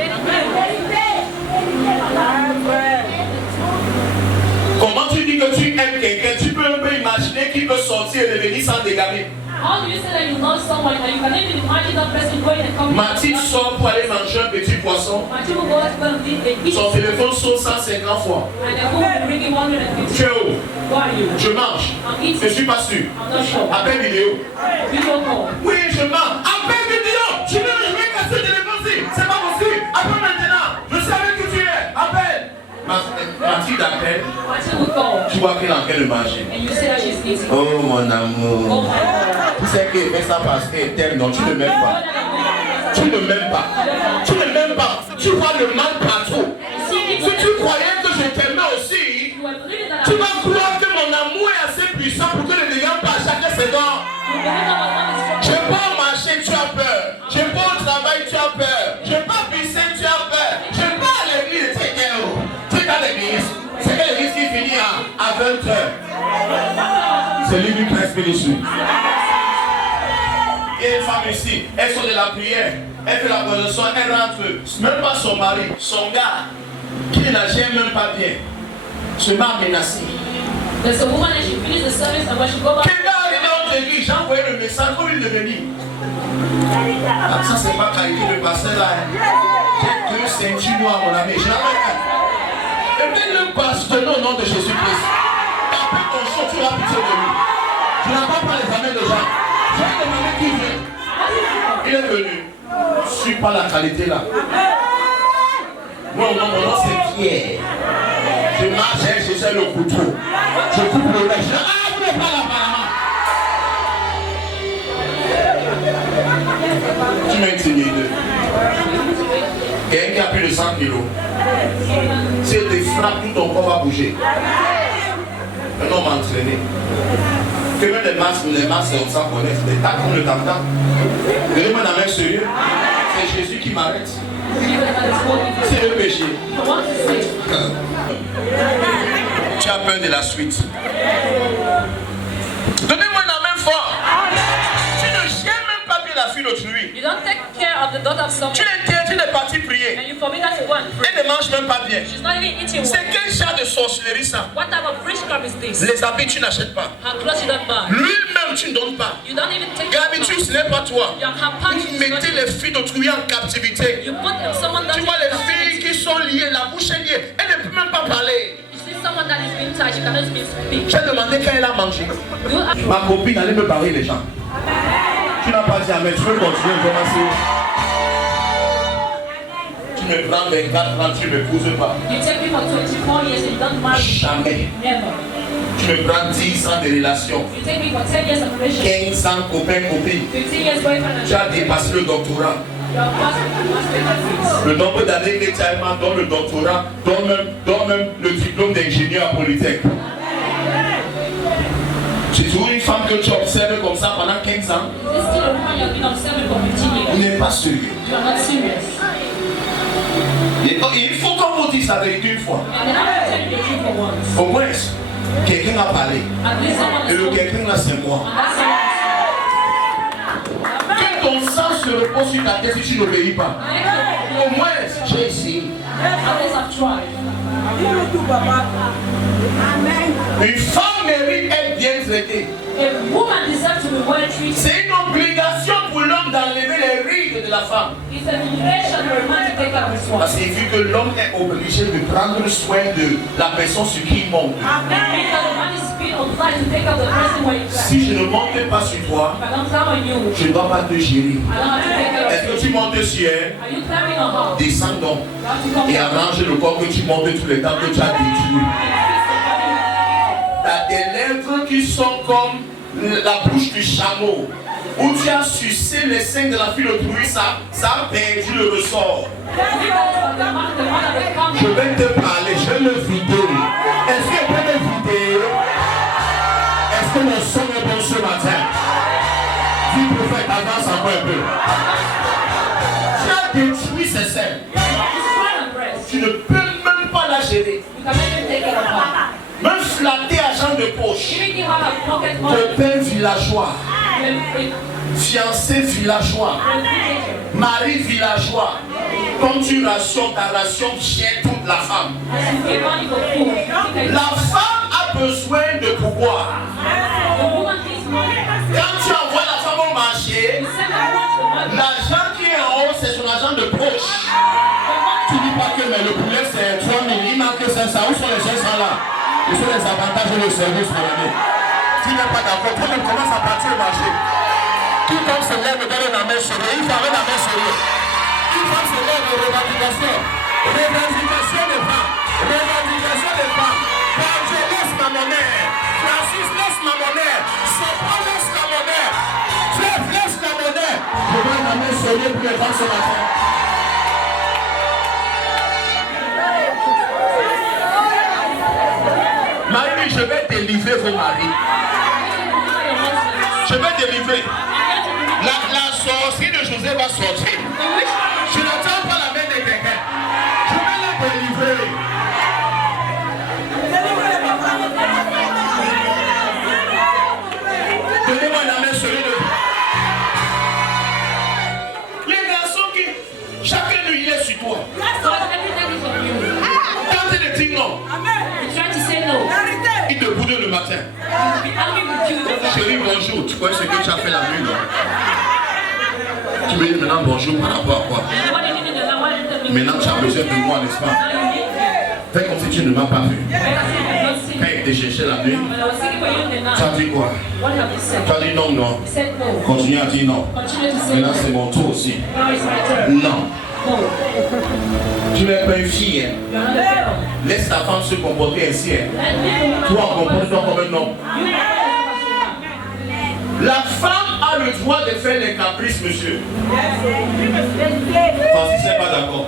Comment tu dis que tu aimes quelqu'un? Tu peux un peu imaginer qu'il peut sortir et revenir sans dégager. How do you say that you love someone and you can even imagine that person going and coming? Mathilde sort pour aller manger un petit poisson. Mathilde will go out to eat the fish. Son téléphone sonne 150 fois. And the phone will ring 150. Tu es où? Who are you? Je mange. I'm eating. Je ne suis pas sûr. I'm not sure. Appel vidéo. Video call. Oui, je mange. Appel vidéo. Je vais casser le téléphone-ci. C'est pas possible. Appelle maintenant. Je sais avec qui tu es. Appelle. Mathilde appelle. Mathilde will call. Tu vois qu'elle est en train de manger. And you say that she's eating. Oh mon amour. Oh my God. Tu sais qu'elle fait ça parce qu'elle t'aime. Non, tu ne m'aimes pas. Tu ne m'aimes pas. Tu ne m'aimes pas. Tu vois le mal partout. Si tu croyais que je t'aimais aussi, tu vas croire que mon amour est assez puissant pour que ne regarde pas à chaque seconde. Je vais pas marcher, tu as peur. Je vais pas au travail, tu as peur. Je vais pas pisser, tu as peur. Je vais pas à l'église, tu es où? Tu es à l'église. C'est que l'église qui finit à 20h. C'est Living Christ Ministry. Il y a une femme ici, elle sort de la prière, elle fait la conversation, elle rentre, même pas son mari, son gars, qui ne la gère même pas bien, se met à menacer. There's a woman and she finished the service and when she go back. Quel gars arrivé dans l'église, j'ai envoyé le message, comment il est devenu? Ah, ça c'est pas qualité de pasteur là. J'ai 2 ceintures noires mon ami, j'ai envoyé. Et puis le pasteur au nom de Jésus-Christ. Après ton show, tu vas pitié de lui. Tu n'as pas les amis de gens. J'ai demandé qui vient. Il est venu. Je ne suis pas la qualité là. Non, mon nom c'est Pierre. Je marche, je sais le couteau. Je coupe le lait. Ah, vous n'êtes pas là apparemment. Tu m'intimides. Quelqu'un qui a plus de 100 kilos. Si elle te frappe, tout ton corps va bouger. Un homme entraîné. Que même les masques, on s'en connaît. Les tacs comme le tam-tam. Donnez-moi la main sérieux. C'est Jésus qui m'arrête. C'est le péché. Tu as peur de la suite. Donnez-moi la main fort. Tu ne gères même pas bien la fille d'autrui. You don't take care of the daughter of someone. Tu l'interdis de partir prier. And you forbid her to go and pray. Elle ne mange même pas bien. She's not even eating well. C'est quel genre de sorcellerie ça? What type of witchcraft is this? Les habits tu n'achètes pas. Her clothes you don't buy. Lui-même tu ne donnes pas. You don't even take care of L'habitude ce n'est pas toi. her. Her pants Vous is not mettez les filles d'autrui en captivité. You put someone that Tu vois les filles qui sont liées, la bouche est liée. Elle ne peut même pas parler. You see someone that is being tied, she cannot even speak. J'ai demandé quand elle a mangé. Ma copine allait me barrer les gens. Tu n'as pas dit amen, tu peux continuer de commencer. Tu me prends 24 ans, tu ne m'épouses pas. You take me for 24 years and you don't marry. Jamais. Never. Tu me prends 10 ans de relation. You take me for 10 years of relationship. 15 ans copain-copine. 15 years boyfriend and Tu as dépassé le doctorat. you're past degrees. Le nombre d'années que tu as aimé dans le doctorat, donne même le diplôme d'ingénieur à Polytech. C'est toujours une femme que tu observes comme ça pendant 15 ans. This still a woman you've been observing for 15 On years. n'est pas sérieux. You are not serious. Et il faut qu'on vous dise la vérité une fois. And then I tell you the truth for once. Au moins, quelqu'un a parlé. At least someone Et is le spoken. quelqu'un là, c'est moi. And that's someone. Que ton sang se repose sur ta tête si tu n'obéis pas. Au moins, j'ai essayé. At least I've tried. Une femme mérite d'être bien traitée. A woman deserves to be well treated. C'est une obligation Parce qu'il vu que l'homme est obligé de prendre soin de la personne sur qui il monte. Si je ne monte pas sur toi, je ne dois pas te gérer. Est-ce que tu montes sur elle? Descends donc et arrange le corps que tu montes tous les temps que tu as détruit. Tu as des lèvres qui sont comme la bouche du chameau. Où tu as sucé les seins de la fille d'autrui, ça a perdu le ressort. Je vais te parler, je vais le vider. Est-ce que tu peux me vider? Est-ce que mon son est bon ce matin? Dis prophète, avance encore un peu. Tu as détruit ces seins. Tu ne peux même pas la gérer. Même flatter agent de poche. Copain villageois. Fiancé villageois. Mari villageois. Quand tu rations, ta ration tient toute la femme. La femme a besoin de pouvoir. Quand tu envoies la femme au marché, l'argent qui est en haut, c'est son argent de poche. Tu dis pas que mais le poulet c'est 3 000, il manque 500. Où sont les 500 là? Où sont les avantages et le service pour l'année? Tu n'es pas d'accord, toi-même commence à partir au marché. Tout homme se lève et donne la main sur lui. Il faut avoir la main sur lui. Tout homme se lève de revendication. Revendication des femmes. Revendication des femmes. Dieu, laisse ma monnaie. Francis, laisse ma monnaie. Sopran, laisse la monnaie. Jeff, laisse la monnaie. Je donne la main sur lui pour les femmes ce matin. Marie, je vais délivrer vos maris. Je vais délivrer. La sorcière de José va sortir. Je n'attends pas la main de quelqu'un. Je vais la délivrer. Donnez-moi la main sur lui. Les garçons qui, chacun de il est sur toi. Tentez de dire non. Il te boude le matin. Chérie, bonjour. Tu crois ce que tu as fait la nuit, non? Tu me dis maintenant bonjour par rapport à quoi? Maintenant tu as besoin de moi, n'est-ce pas? Fais comme si tu ne m'as pas vu. Quand il t'a cherché la nuit, tu as dit quoi? Tu as dit non, non. Continue à dire non. Maintenant c'est mon tour aussi. Non. Tu n'es pas une fille. Hein? Laisse ta femme se comporter ainsi. Hein? Toi, comporte-toi comme un homme. La femme a le droit de faire les caprices, monsieur. Francis n'est pas d'accord.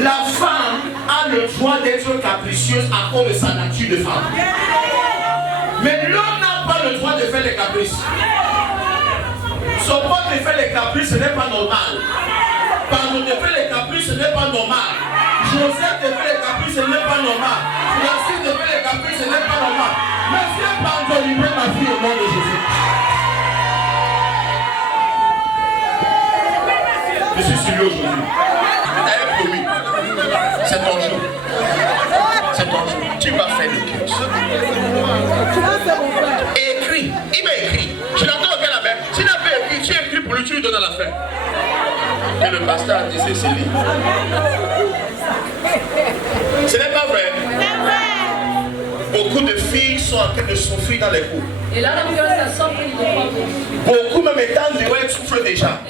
La femme a le droit d'être capricieuse à cause de sa nature de femme. Mais l'homme n'a pas le droit de faire les caprices. Son pote de faire les caprices, ce n'est pas normal. Pardon, de faire les caprices, ce n'est pas normal. Joseph de faire les caprices, ce n'est pas normal. Francis de faire les caprices, ce n'est pas normal. Mais si elle parle de libérer ma fille au nom de Jésus. Je suis sur lui aujourd'hui. Je t'avais promis. C'est ton jour. C'est ton jour. Tu vas faire le cœur. Écris. Il m'a écrit. Je l'entends auquel la main. S'il n'a pas écrit, tu écris pour lui, tu lui donnes à la fin. Et le pasteur a dit c'est lui. Ce n'est pas vrai. Beaucoup de filles sont en train de souffrir dans les cours. Beaucoup même étant dehors souffrent déjà.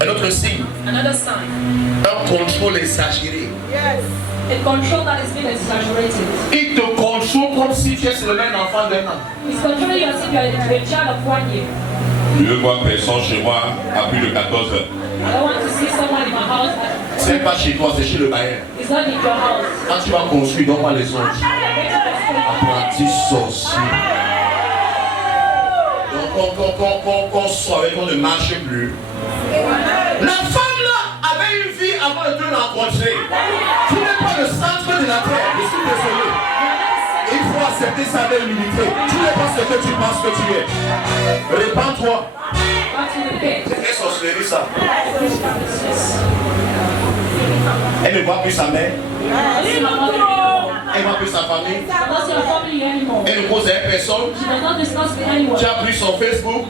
Un autre signe. Un contrôle exagéré. Il te contrôle comme si tu es seulement un enfant d'un an. Je veux voir personne chez moi à plus de 14 heures. C'est pas chez toi, c'est chez le bailleur. Quand tu vas construire, donne-moi les anges. Apprenti sorcier. Donc qu'on soit avec, on ne marche plus. La femme là avait une vie avant de te rencontrer. Tu n'es pas le centre de la terre. Je suis désolé. Il faut accepter ça avec humilité. Tu n'es pas ce que tu penses que tu es. Répands-toi. C'est sorcellerie ça. Elle ne voit plus sa mère. Elle ne voit plus sa famille. Elle ne pose à personne. Tu as pris son Facebook.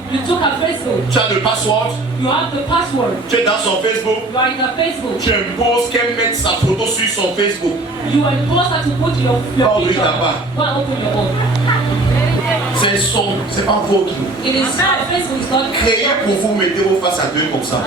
Facebook. Tu as le password. You have the password. Tu es dans son Facebook. You are in the Facebook. Tu imposes qu'elle mette sa photo sur son Facebook. You are supposed to put your Oh, picture. oui, là-bas. Go and open your own. C'est pas votre. It is Facebook is not Créé pour vous mettez vos faces à deux comme ça.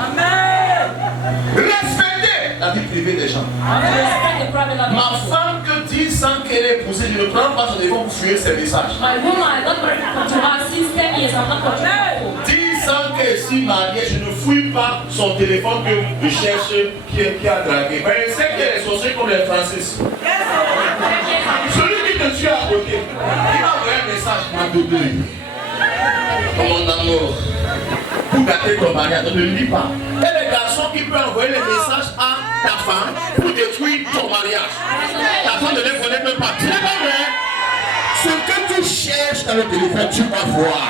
Respectez la vie privée des gens. respect the private life. Ma femme que 10 ans qu'elle est épousée, je ne prends pas son téléphone pour fuir ses messages. My woman, I got married to her since 10 years. I'm not controlling. 10 ans qu'elle est si mariée, je ne fouille pas son téléphone que je cherche qui a dragué. Mais je sais qu'elle est sorcière comme les Francis. Celui qui te tue à côté, il m'a envoyé un message, ma double. Mon amour, pour gâter ton mariage, ne lis pas. Et les garçons qui peuvent envoyer les messages à ta femme pour détruire ton mariage. Ta femme ne les connaît même pas. Tu n'es pas vrai. Ce que tu cherches dans le téléphone, tu vas voir.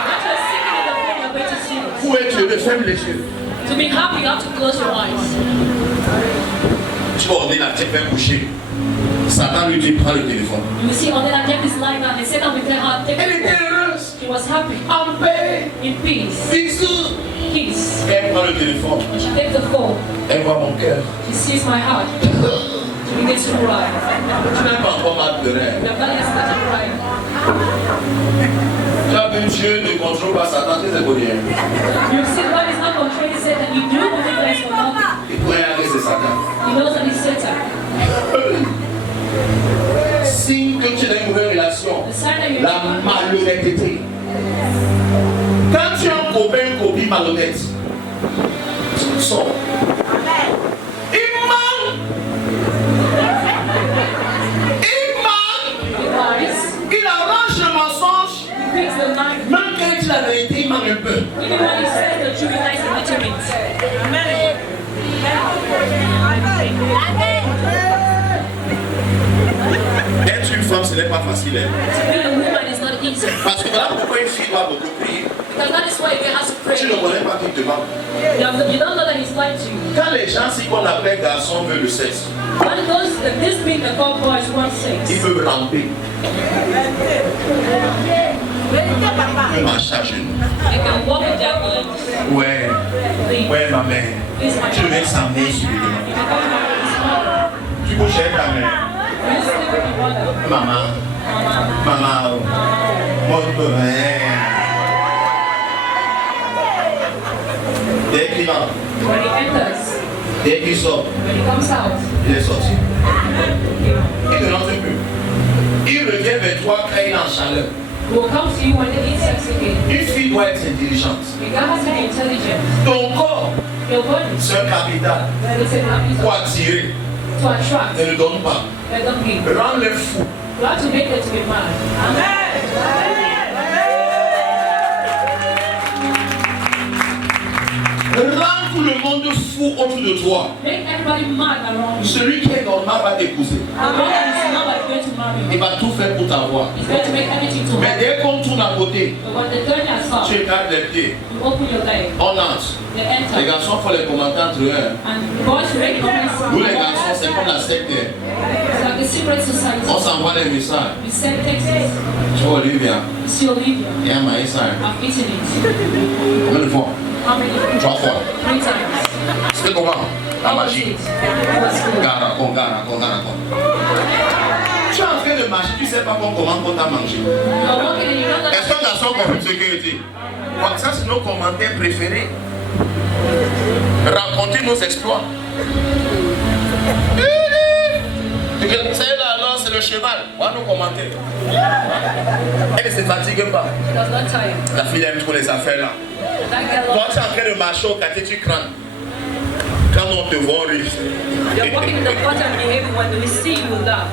Où es-tu? Ferme les yeux. To be happy, you have to close your eyes. Tu vas order la tête, faire coucher. Satan lui dit, prends le téléphone. You see, on that kept his life and Satan will tell her, take Elle it. était heureuse, She was happy, en paix, in peace, bisous. peace. Elle prend le téléphone. When she takes the phone, Elle voit mon cœur. she sees my heart. She begins to cry. Tu n'as pas encore mal de rêve. Your belly is starting to cry. Tu as vu Dieu ne contrôle pas Satan, c'est pour rien. You see, God is not controlling Satan. You do believe that it's for nothing. Il croit que c'est Satan. He knows that it's Satan. Signe que tu as une mauvaise relation, The sign that you're la malhonnêteté. Quand tu as un copain, une copine malhonnête, sors. Il ment. Il ment. He lies. Il arrange le mensonge. He picks the knife. Même quand il dit la vérité, il ment un peu. Even when he says the truth, he lies a little bit. Être une femme, ce n'est pas facile. Hein. To be a woman is not easy. Parce que voilà pourquoi une fille doit beaucoup prier. Because that is why a girl has to pray. Tu ne connais pas qui te ment. You don't know that he's lying to you. Quand les gens, si qu'on appelle garçon, veulent le sexe, When those, this being the called boys want ils sex, peuvent ramper. Ils peuvent marcher à genoux. they can walk with their legs. Ouais, ouais, ma mère. This is my Tu mets sa main sur lui. You can come with his mother. Tu couches avec ta mère. You sleep with your mother. Maman, maman, mon père. Dès qu'il entre, When he enters, dès qu'il sort, when he comes out, il est sorti. Il ne rentre plus. Il revient vers toi quand il est en chaleur. he will come to you when they need sex again. Une fille doit être intelligente. A girl has to be intelligent. Ton corps, Your body c'est un capital. is a capital Pour attirer, to attract. ne le donne pas. Let them be. Rends-le fou. You have to make them to be mad. Rends tout le monde fou autour de toi. Make everybody mad around you. Celui qui est normal va t'épouser. The one that is not like going to marry Il you. va tout faire pour t'avoir. He's going to make everything to Mais happen. dès qu'on tourne à côté, But when they turn their side, tu écartes les pieds. you open your leg, On entre. they Les enter. garçons font les commentaires entre eux. Hein. And the boys make comments. Nous les garçons, c'est comme la secte. It's like a secret society. On s'envoie les messages. You send texts. Tu vois Olivia, You see Olivia. il y a un maïs. I've eaten it. Combien de fois? How many? 3 fois. 3 times. C'était comment? La How was magie. it? It was good. Raconte. Tu es en train de marcher, tu ne sais pas comment on t'a mangé. You're walking and you know that. Est-ce qu'un garçon comprend ce qu'il dit? Ça, c'est nos commentaires préférés. Raconter nos exploits. C'est là, alors, c'est le cheval. On va nous commenter. Elle ne se fatigue pas. She does not tire. La fille aime trop les affaires là. That girl, Toi, tu es en train de marcher au quartier, tu crains. Quand on te voit, on rit. you're walking in the water and behaving when we see you laugh.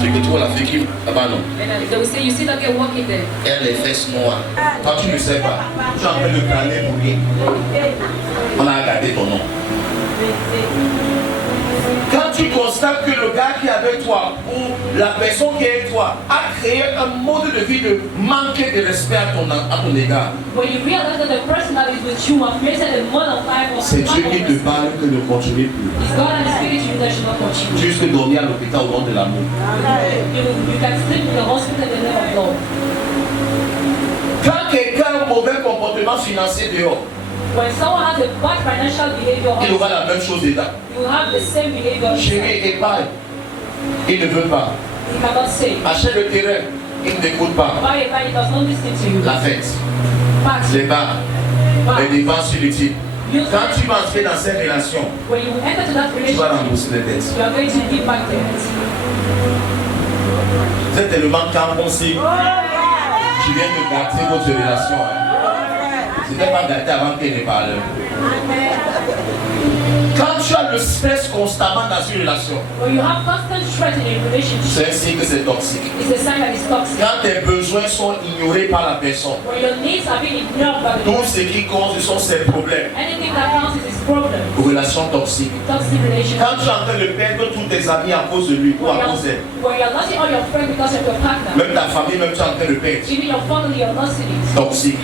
Tu que tu vois la fille qui là-bas, non? And they will say, you see that girl walking there. Elle a les fesses noires. Toi, tu ne sais pas. Tu es en train de planer pour rien. On a regardé ton nom. Quand tu constates que le gars qui est avec toi ou la personne qui est avec toi a créé un mode de vie de manquer de respect à ton égard, When you realize that the person that is with you have created a mode of life of c'est Dieu qui te it's parle que ne continuez plus. God that is speaking to you that should not continue. Juste dormir à l'hôpital au nom de l'amour. You can sleep in the hospital in the name of God. Quand quelqu'un a un mauvais comportement financier dehors, When someone has a bad financial behavior, il aura la même chose dedans. you have the same behavior. Chérie, épargne. Il ne veut pas. He cannot say. Achète le terrain. Il ne t'écoute pas. Buy a car, he does not listen to you. La fête, But, les bars, les dépenses inutiles. Quand tu vas entrer dans cette relation, when you enter to that tu vas relationship, rembourser les dettes. you are going to give back debt. C'est tellement quand on sait, tu viens de gâter votre relation. C'était pas gâté avant qu'elle ne parle. Quand tu as le stress constamment dans une relation, When you have constant stress in a relationship, c'est un signe que c'est toxique. it's a sign that it's toxic. Quand tes besoins sont ignorés par la personne, When your needs are being ignored by the tout person, ce qui compte, ce sont ses problèmes. anything that counts is his problem. Relation toxique. Toxic relationship. Quand tu es en train de perdre tous tes amis à cause de lui ou à cause d'elle, When you're losing all your friends because of your partner, même ta famille, même tu es en train de perdre, even your family, you're losing it. toxique.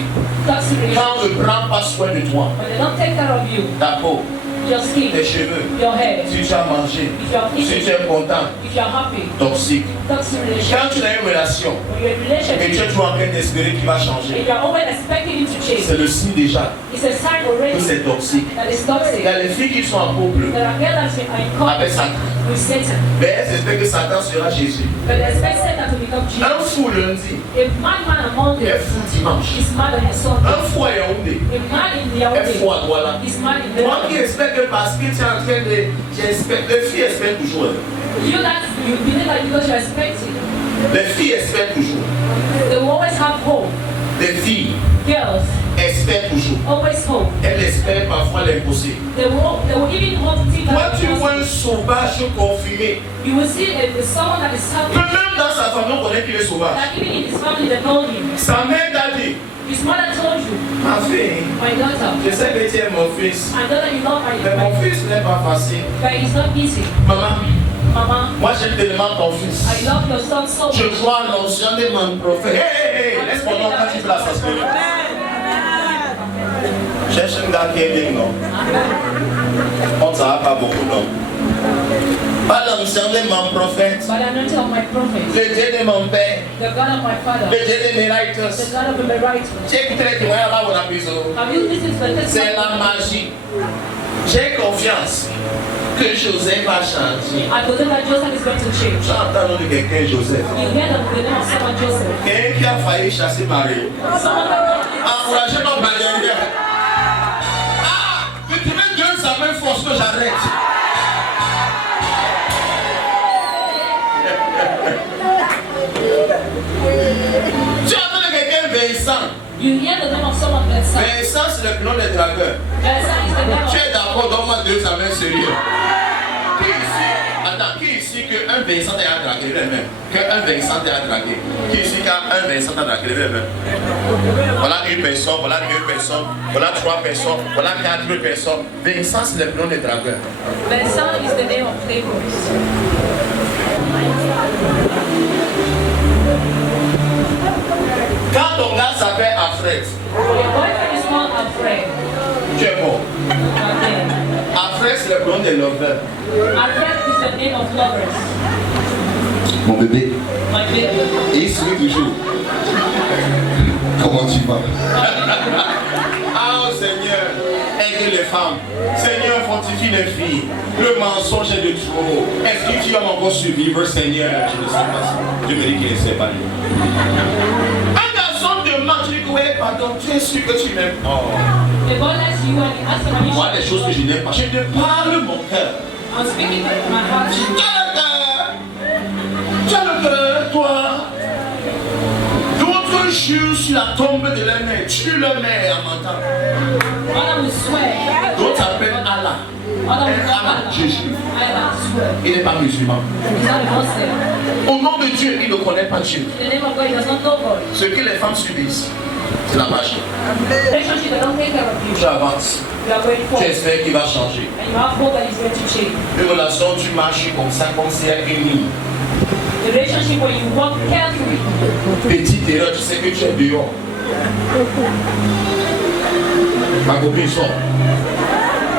Toxic Quand on relationship. ne prend pas soin de toi, When they don't take care of you, ta peau, your skin, tes cheveux, your hair, si tu as mangé, if you're si tu eating, es content, if you're happy, toxique. toxic relationship. Quand tu as une relation When you're in a et tu relationship, es toujours en train d'espérer qu'il va and changer, you're always expecting him to change, c'est le signe déjà it's a sign que already c'est toxique. that it's Il toxic. y a les filles qui sont en couple There are girls that are in contact avec Satan, with Satan, mais elles espèrent que Satan sera Jésus. but they expect Satan to become Jesus. Un fou lundi, A madman among un them fou dimanche, is mad on a Sunday. un fou à Yaoundé, A man in the un Yaoundé fou à Douala. is mad in Toi qui the espères que parce que tu es en train de... Les filles espèrent toujours. You that you believe that because you're expecting, Les filles espèrent toujours. they will always have hope. Les filles Girls espèrent toujours. always hope. Elles espèrent parfois l'impossible. They will even hope to think Toi, that tu vois un sauvage confirmé. you will see someone that is Que happy, même dans sa famille, on connaît qu'il est sauvage. that even in his family they know him. Sa mère t'a dit, His mother told you, ma fille, my daughter, je sais que tu es mon fils. I know that you love Mais mon my fils n'est pas facile. but it's not easy. Maman, Mama, moi j'aime tellement ton fils. I love your son so Je much. vois l'ancien de mon prophète. Hé, laisse mon nom quand tu veux la s'inspirer. Cherche un gars qui est bien, non? On ne saura pas beaucoup, non? Pas l'ancien de mon prophète. By the anointing of my prophet, Le Dieu de mon père. the God of my father, Le Dieu de mes the writers. God of the writer. Tu écoutes les témoignages là-bas au Napizo. Have you listened to the C'est la testimony? magie. J'ai confiance que Joseph va changer. I believe that Joseph is going to change. J'ai entendu de quelqu'un, Joseph. You hear the name of someone Joseph. Quelqu'un qui a failli chasser Marie. Someone that Encouragez notre Marie. Ah, que tu mets Dieu sa main force que j'arrête. Tu entends quelqu'un Vincent. you hear the name of someone Vincent. Vincent, c'est le nom des dragueurs. Vincent is the name Tu of. es d'accord, donne-moi Dieu sa main sérieux. Qui ici, attends, qui ici que un Vincent t'a dragué les mains? Que un Vincent t'a dragué. Qui ici qu'un Vincent t'a dragué les mains? Voilà une personne, voilà deux personnes, voilà trois personnes, voilà quatre personnes. Vincent, c'est le nom des dragueurs. Vincent is the name of playboys. Quand ton gars s'appelle Alfred, Your boyfriend is called Alfred. tu es bon. Okay. Alfred, c'est le nom des lovers. Alfred is the name of lovers. Mon bébé, My baby. il sourit toujours. Comment tu vas? Ah, Seigneur, aide les femmes. Seigneur, fortifie les filles. Le mensonge est de trop. Est-ce que tu vas encore survivre, Seigneur? Je ne sais pas. Je me dis qu'il ne sait pas. Un garçon demande, tu dis que oui, pardon, tu es sûr que tu m'aimes? Oh. The God bless you and he asks for Moi, permission. des choses que je n'aime pas. Je te parle mon cœur. I'm speaking with my heart. Tu as le cœur. Tu as le cœur, toi. D'autres jurent sur la tombe de leur mère. Tu le mets en mentant. Father will swear. D'autres s'appellent Allah. Father will call Allah, Allah. Jésus. Allah swear. Il n'est pas musulman. He's not a Muslim. Au nom de Dieu, il ne connaît pas Dieu. In the name of God, he does not know God. Ce que les femmes subissent, c'est la magie. Relationship, they don't take care of you. Tu avances. You are going Tu forward. espères qu'il va changer. And you have hope that he's going to change. Une relation, tu marches comme ça, comme si elle est unie. The relationship where you walk carefully. Petite erreur, tu sais que tu es dehors. Ma copine sort.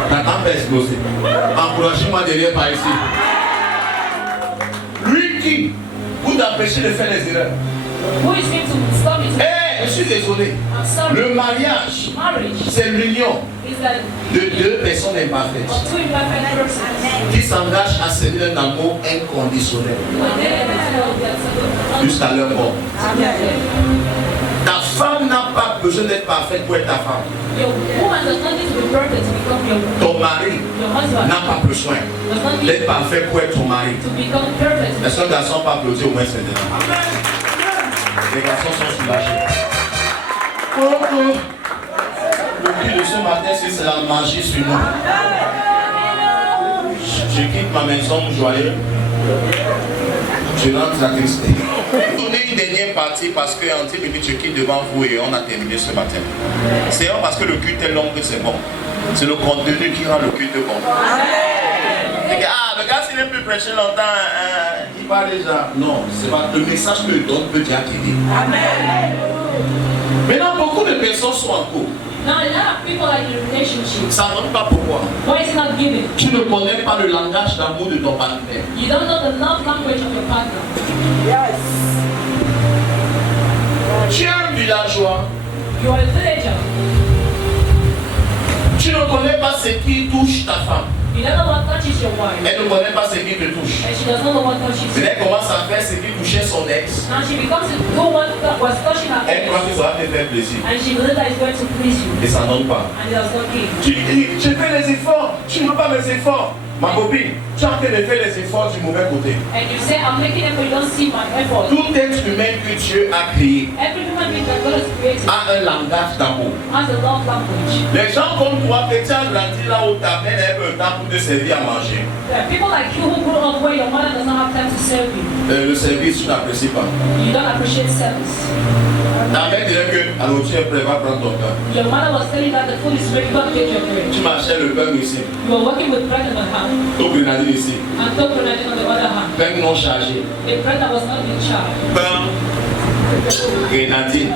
Ta tante va exploser. Encouragez-moi derrière par ici. Lui qui, pour t'empêcher de faire les erreurs. Who is going to stop it? Hé, Je suis désolé. I'm sorry. Le mariage, Marriage c'est l'union is that de deux personnes imparfaites of two imperfect persons. qui s'engagent à servir un amour inconditionnel When they love themselves, jusqu'à leur mort. Ta femme n'a pas besoin d'être parfaite pour être ta femme. your woman does not need to be perfect to become your Ton mari husband. n'a pas besoin Does not need d'être parfait pour être ton mari. to become perfect. Est-ce qu'un garçon peut applaudir au moins maintenant? Les garçons sont soulagés. Le cul de ce matin, c'est la magie sur nous. Je quitte ma maison joyeux. Je rentre attristé. Je vais donner une dernière partie parce qu'en 10 minutes, je quitte devant vous et on a terminé ce matin. C'est parce que le culte est long que c'est bon. C'est le contenu qui rend le culte bon. Ah, le gars, s'il n'est plus prêché longtemps, il parle déjà. Non, c'est pas le message que le donne peut déjà t'aider. Maintenant, beaucoup de personnes sont en couple. Now, a lot of people are in a relationship. Ça ne donne pas pourquoi. Why is it not giving? Tu ne connais pas le langage d'amour de ton partenaire. You don't know the love language of your partner. Tu es un villageois. You are a villager. Tu ne connais pas ce qui touche ta femme. You don't know what touches your wife. Elle ne connaît pas ce qui te touche. And she does not know what touches Mais you. elle commence à faire ce qui touchait son ex. Now she becomes to do what was touching her Elle croit que ex. ça va te faire plaisir. And she believes that it's going to please you. Et ça ne donne pas. And it does not give. Tu dis, je fais les efforts. Tu ne veux pas mes efforts. Ma copine, tu es en train de faire les efforts du mauvais côté. And you say, I'm making effort, you don't see my effort. Tout être humain que Dieu a créé Every human being that God has created a un langage d'amour. has a love language. Les gens comme toi, que tu as grandi là où ta mère n'a pas le temps pour te servir à manger. There are people like you who grew up where your mother does not have time to serve you. Le service, tu n'apprécies pas. You don't appreciate service. Ta mère dirait que, alors tu es prêt, va prendre ton pain. Your mother was telling you that the food is ready, go and get your bread. Tu m'achètes le pain ici, You are working with bread in the hand ton grenadine ici, and top grenadine on the other hand. pain non chargé, The bread that was not being charged. pain, grenadine.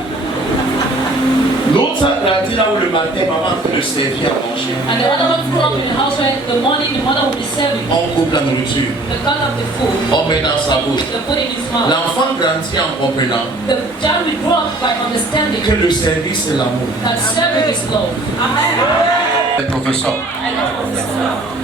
L'autre a grandi là où le matin, maman est en train de servir à manger. And the other one grew up in a house where the morning the mother will be serving On coupe la nourriture, the cut of the food, on met dans sa bouche. the food in his mouth. L'enfant grandit en comprenant The child will grow up by understanding que le service c'est l'amour. that serving is love. Les professeurs. And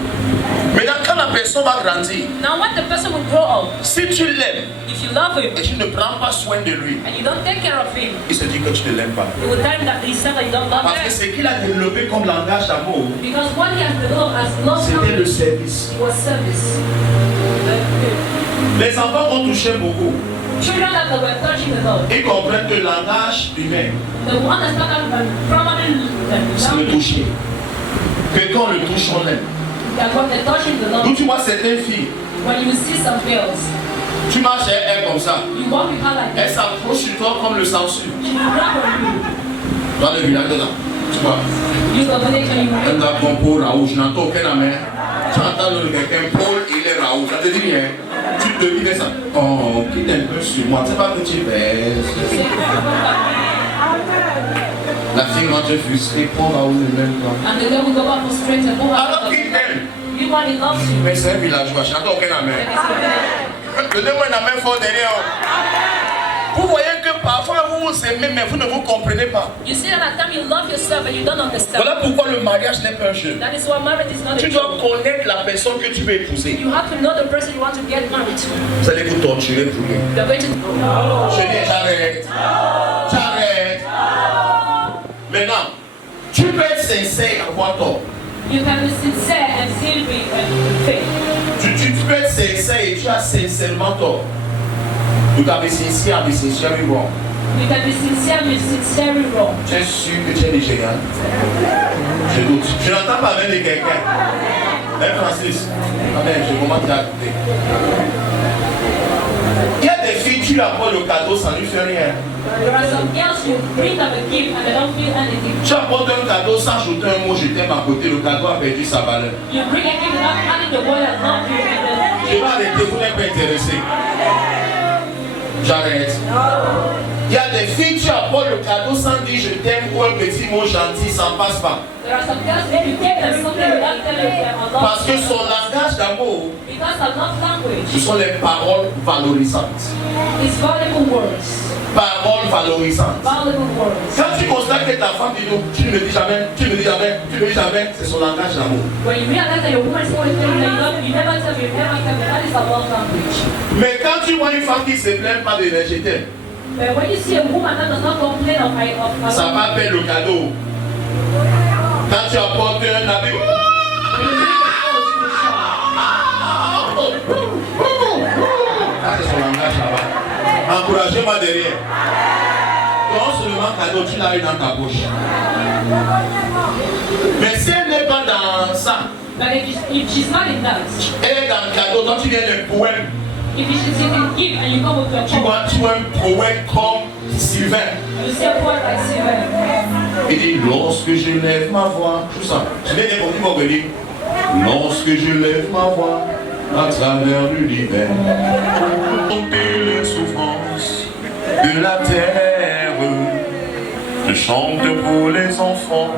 Maintenant, quand la personne va grandir, now when the person will grow up, si tu l'aimes if you love him et tu ne prends pas soin de lui, and you don't take care of him, il se dit que tu ne l'aimes pas. it will tell him that he said that you don't love Parce que him. ce qu'il a développé comme langage d'amour, Because what he has developed as love c'était le language service. was service. Les enfants ont touché beaucoup. Children that were touching the Lord, Ils comprennent que le langage humain, they will understand that probably c'est le toucher. Que quand on le touche, on l'aime. that when they're touching the Lord, D'où tu vois certaines filles, when you see some girls, tu marches avec elle comme ça, you walk with her like elle this, s'approche sur toi comme le censure. she will grab on you. Dans le village là, tu vois. You go village and you Un gars comme Paul Raoult, je n'entends aucun amène. Tu entends le quelqu'un, Paul, il est Raoult. Ça te dit rien. Tu te dis ça. Oh, quitte un peu sur moi. C'est pas que tu baisses. La fille rentre frustrée, Paul Raoult ne m'aime pas. and the girl will go back frustrated. Oh, Alors qu'il t'aime. you want he loves you. Mais c'est un villageois, je n'entends aucun amène. But it's a village. Donnez-moi un amène fort derrière. Vous voyez que parfois vous vous aimez, mais vous ne vous comprenez pas. You see that at times you love yourself and you don't understand. Voilà pourquoi le mariage n'est pas un jeu. That is why marriage is not a Tu dois joke. connaître la personne que tu veux épouser. You have to know the person you want to get married to. Vous allez vous torturer pour lui. You're going to Je dis j'arrête. J'arrête. Maintenant, tu peux être sincère et avoir tort. you can be sincere and still be faith. Tu peux être sincère et tu as sincèrement tort. You can be sincere and be sincerely wrong. You can be sincere and be sincerely wrong. Tu es sûr que tu es nigérian? Je doute. Je n'entends pas même de quelqu'un. Même Francis. Amen, je commence à écouter. Il y a des filles, tu leur apportes le cadeau, ça ne lui fait rien. There are some girls you bring them a gift and they don't feel anything. Tu apportes un cadeau sans ajouter un mot, je t'aime à côté, le cadeau a perdu sa valeur. You bring a gift without adding the word I love you and then Je vais arrêter, vous n'êtes pas intéressé. J'arrête. Il y a des filles, tu apportes le cadeau sans dire je t'aime ou un petit mot gentil, ça ne passe pas. there There are some girls when you tell them something without telling them a love Parce que son langage d'amour, because a love language ce sont les paroles valorisantes. is valuable words. Paroles valorisantes. Valuable words. Quand tu constates que ta femme dit non, tu ne me dis jamais, tu ne me dis jamais, tu ne me dis jamais, c'est son langage d'amour. When you realize that your woman is always telling you that you never tell me, that is a love language. Mais quand tu vois une femme qui se plaint pas de l'ingénieur, But when you see a woman that does not complain of my ça m'appelle le cadeau. Quand tu apportes un habit, c'est son langage là-bas. Encouragez-moi derrière. Non seulement cadeau, tu l'as eu dans ta poche. Mais si elle n'est pas dans ça, But if she's not in that, elle est dans le cadeau, quand tu viens le poème, if she's in give and you come with your tu vois un poème comme Sylvain. you say a word like Sylvain. Il dit, lorsque je lève ma voix, tout ça. Je l'ai répondu, mon béni. Lorsque je lève ma voix à travers l'univers, tomber les souffrances de la terre, je chante pour les enfants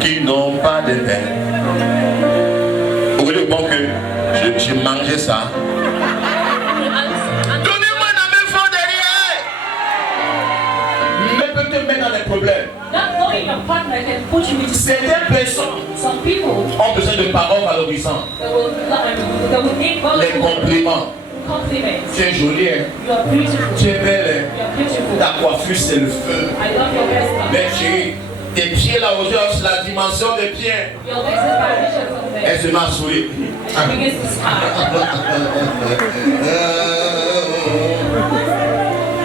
qui n'ont pas de père. Vous voyez bon que j'ai mangé ça. Donnez-moi la main fort derrière. Mais peut te mettre dans les problèmes. Not knowing your partner can put you into Certaines personnes some people ont besoin de paroles valorisantes. that will need Les valuable compliments. compliments. Tu es jolie, hein? You are beautiful. Tu es belle, You are hein? beautiful. Ta coiffure, c'est le feu. I love your hairstyle. Mais chérie, tes pieds là aujourd'hui, la dimension des pieds, Your legs is vibrations of them. elle se met à sourire. And she begins to smile.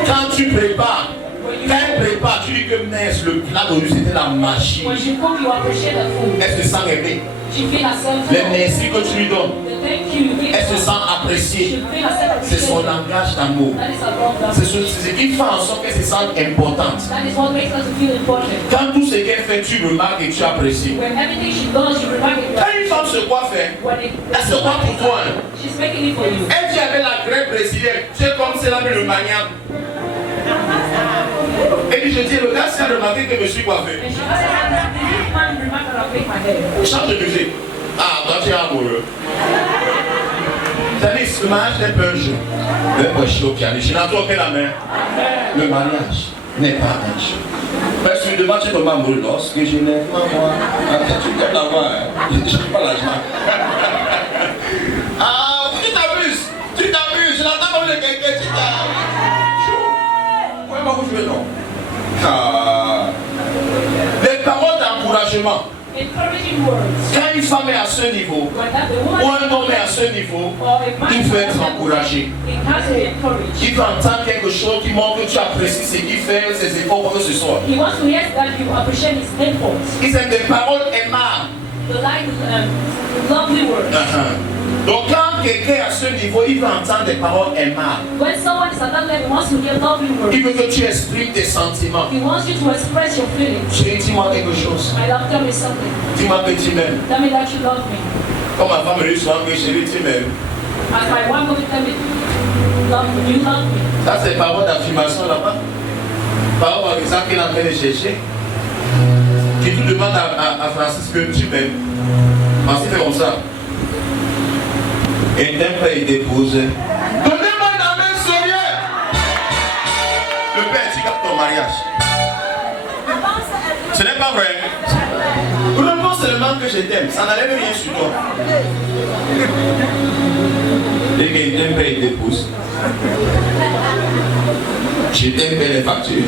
Quand tu prépares, quand elle prépare, tu dis que mince, le plat d'aujourd'hui c'était la magie. When she cook, you appreciate the food. Elle se sent aimée. She feel herself. Les merci que tu lui donnes, The thank you you give elle se her. sent She appréciée. feel herself C'est son appreciated. langage d'amour. That is a love C'est language. ce qui fait en sorte qu'elle se sente importante. That is what makes us feel important. Quand tout ce qu'elle fait, tu remarques et tu apprécies. When everything she does, you remark it. Quand une femme se coiffe, hein, When it, elle se coiffe pour toi. Hein. she's making it for you. Elle dit avec la crème brésilienne, tu sais comme c'est la le maniaque. Et puis je dis, le gars s'est remarqué que je me suis coiffé. And she asked her, did this man remark that I make my hair? Change de musique. Ah, toi tu es amoureux. C'est-à-dire, ce mariage n'est pas un jeu. Le prêcher au piano. Je n'entends aucun la main. Le mariage n'est pas un jeu. Parce que tu me demandes, tu tombes amoureux lorsque je lève ma voix. Attends, tu peux la voix, hein. Je ne sais pas la joie. Ah, tu t'amuses. Tu t'amuses. Je l'entends comme de quelqu'un, tu t'amuses. Ouais, moi, vous jouez, non. Ah. Les paroles d'encouragement. Encouraging words. Quand une femme est à ce niveau, When that the ou woman un homme est à ce niveau, or a man il faut être encouragé. it has to be encouraged. Il faut entendre quelque chose qui montre que tu apprécies ce qu'il fait, ses efforts, quoi que ce soit. He wants to hear that you appreciate his efforts. Ils aiment des paroles aimables. The like lovely words. Donc quand quelqu'un est à ce niveau, il veut entendre des paroles aimables. When someone is at that level, he wants to hear lovely words. Il veut que tu exprimes tes sentiments. He wants you to express your feelings. Chérie, dis-moi quelque chose. My love, tell me something. Dis-moi que tu m'aimes. Tell me that you love me. Comme ma femme me dit souvent que chérie, tu m'aimes. As my wife will tell me, love me, you love me. Ça, c'est paroles d'affirmation là-bas. Paroles par exemple qu'il est en train de chercher. Qui tu demandes à Francis que tu m'aimes. Francis fait comme ça. Et d'un père il dépose. Donnez-moi la main sérieuse. Le père, tu captes ton mariage. Ce n'est pas vrai. Reprends seulement que je t'aime. Ça n'enlève rien sur toi. Et que d'un père il dépose. Je t'aime les factures.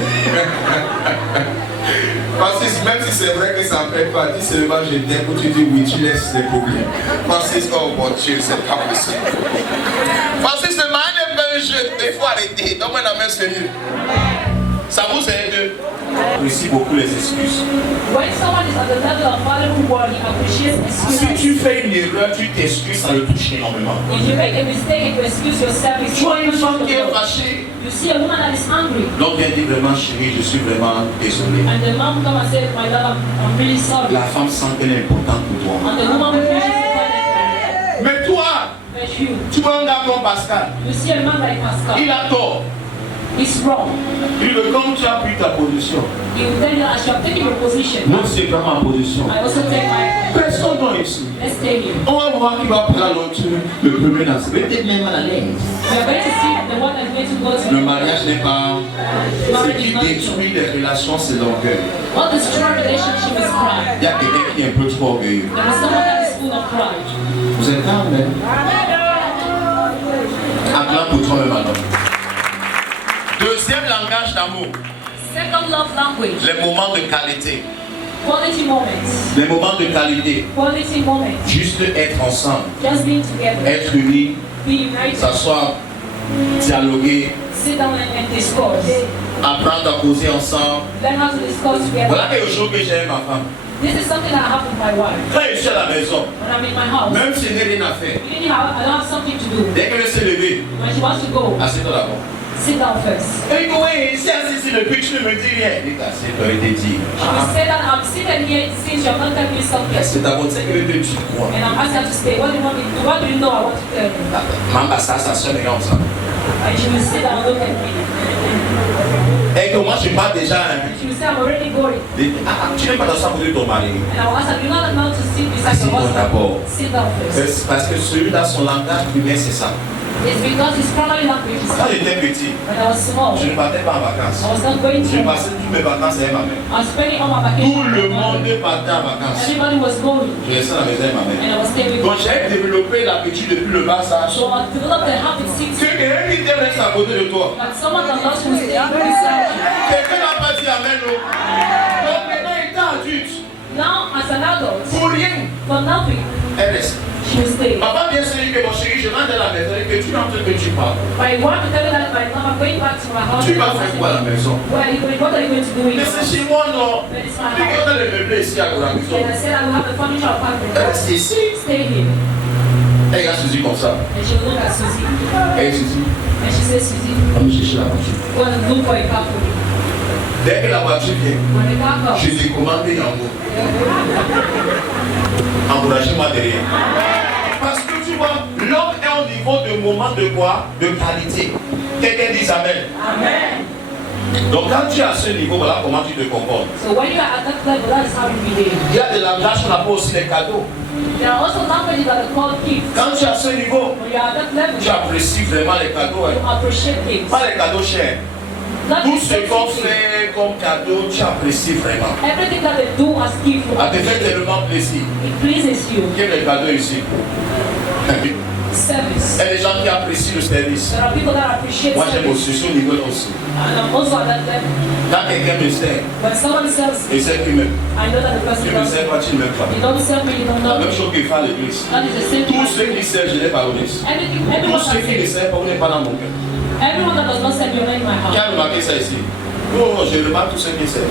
Parce que même si c'est vrai que ça ne fait pas, dis seulement je t'aime ou tu dis oui, tu laisses les problèmes. Parce que oh mon Dieu, c'est pas possible. Parce que ce mariage n'est pas un jeu, il faut arrêter. Donne-moi la main sérieuse. Ça vous aide. J'apprécie beaucoup les excuses. When someone is at the level of valuable word, he appreciates Si excuses. tu fais une erreur, tu t'excuses, ça le touche énormément. If you make a mistake and you excuse yourself, it's Tu vois une femme qui est fâchée. You see a woman that is angry, Donc elle dit vraiment chérie, je suis vraiment désolé. and the mom come and say, my love, I'm really sorry. La femme sent qu'elle est importante pour toi. And the woman will feel she's important. Mais toi, But you tu vois un gars comme Pascal, see a man like Pascal. il a tort. It's wrong. Il dit que comme tu as pris ta position, He will tell you as you have taken your position, moi c'est pas ma position. I also take my. Personne dans ici. Let's stay here. On va voir qui va prendre le premier dans ce peut-être même à l'aise. We are going to see the one that's going to go to Le mariage n'est pas. Ce qui détruit les relations, c'est l'orgueil. What destroys relationship is pride. Il y a quelqu'un qui est un peu trop orgueilleux. There is someone that is full of pride. Vous êtes calme, hein? Acclame pour toi-même alors. Deuxième langage d'amour, Second love language. les moments de qualité. Quality moments. Les moments de qualité. Quality moments. Juste être ensemble, Just being together. être unis, Be united. s'asseoir, dialoguer, Sit down and discuss. apprendre à causer ensemble. Learn how to discuss together. Voilà quelque chose que j'aime ma femme. This is something that I have with my wife. Quand je suis à la maison, When I'm in my house, même si je n'ai rien à faire, even if I don't have something to do, dès qu'elle s'est levée, when she wants to go, assieds-toi d'abord. sit down first. Et il dit, oui, si assis depuis, tu ne me dis rien. Il dit, assieds-toi et te dit. She will say that I'm sitting here since you have not told me something. Est-ce que d'abord, tu sais qu'elle te dit quoi? And I'm asking her to stay. What do you want me to do? What do you know I want to tell you? Maman, ça sonne comme ça. And she will sit down and look at me. Et que moi, je pars déjà. Hein. She will say, I'm already going. Tu n'es pas dans ça pour ton mari. And I will ask her, you're not allowed to sit beside Assieds-toi your d'abord. husband. Sit down first. Parce que celui-là, son langage primaire, c'est ça. It's because his primary language is Quand j'étais petit, when I was small. je ne partais pas en I vacances. was not going Je to. passais toutes mes vacances avec ma mère. I was spending all my Tout vacation. le monde partait en vacances. Everybody was going. Je restais à la maison avec ma mère. And I was staying with Donc j'ai développé l'habitude depuis le bas âge. So I developed a habit since Que quelqu'un qui te reste à côté de toi. that someone that loves will stay beside you. Quelqu'un n'a pas dit amen. Donc maintenant étant adulte, Now, as an adult, pour rien, for nothing, elle reste. she will stay. Papa vient se dire que mon chéri, je rentre dans la maison et que tu rentres que tu parles. My wife will tell me that my mom, I'm going back to my house. Tu vas faire quoi à la maison? Where are you going? What are you going to do in Mais your c'est house? chez moi, non. But it's my Tu house. regardes les meubles ici à la maison. And I said I will have the furniture apartment. Reste ici. Stay here. Elle regarde Suzy comme ça. And she will look at Susie. Elle Suzy, And she says, Susie, va me chercher la voiture. go and look for a car for me. Dès que la voiture vient, When the car comes, je décommande Yango. Encouragez-moi derrière. Parce que tu vois, l'homme est au niveau de moment de quoi? De qualité. Quelqu'un dit Amen. Amen. Donc quand tu es à ce niveau, voilà comment tu te comportes. So when you are at that level, that is how you behave. Il y a des langages qu'on appelle aussi les cadeaux. There are also languages that are called gifts. Quand tu es à ce niveau, When you are at that level, tu apprécies vraiment les cadeaux. you Hein. appreciate gifts. Pas les cadeaux chers. Not Tout ce qu'on expensive things. fait comme cadeau, tu apprécies vraiment. Everything that they do as gift, you Ça te fait appreciate. tellement plaisir. It pleases you. Quel est le cadeau ici? Service. Il y a des gens qui apprécient le service. There are people that appreciate Moi j'aime service. aussi ce niveau aussi. And I'm also at that level. Quand quelqu'un me sert, When someone serves il me, sait qu'il m'aime. I know that the Tu person ne me loves sers me. pas, tu ne m'aimes pas. You don't serve me, you don't La love même me. chose qu'il fait à l'église. That is the same thing. Tous ceux qui servent, je les pardonne. Everyone Tous ceux that qui ne serves, servent pas, vous n'êtes pas dans mon cœur. everyone that does not serve you in my Qui heart. a remarqué ça ici? Oh, je remarque tous ceux qui servent.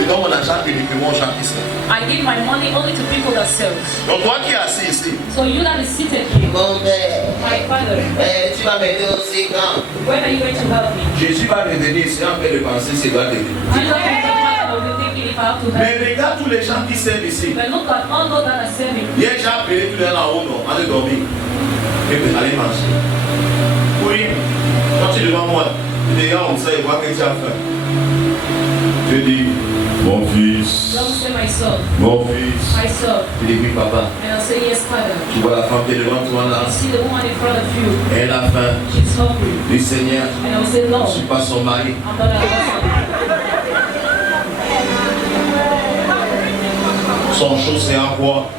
Je donne mon argent uniquement aux gens qui servent. I give my money only to people that serve. Donc toi qui es assis ici, So you that is seated here, mon père, my father, tu vas m'aider aussi quand when are you going to help me? Jésus va revenir ici en fait de penser, c'est doit t'aider. I don't think the father will be thinking if I have to help. Mais regarde tous les gens qui servent ici. But look at all those that are serving. Hier, j'ai appelé tout le monde en haut, non, allez dormir. Et puis allez manger. Oui, quand tu es devant moi, les gars, on sait, ils voient que tu as faim. Je dis, mon fils, Don't say my son, mon fils. my son. Je dis, oui, papa. And I'll say yes, father. Tu vois la femme qui est devant toi là, You see the woman in front of you, elle a faim. she's hungry. Du Seigneur, And I will say je no, ne suis pas son mari. I'm not a husband. Son chose, c'est à quoi?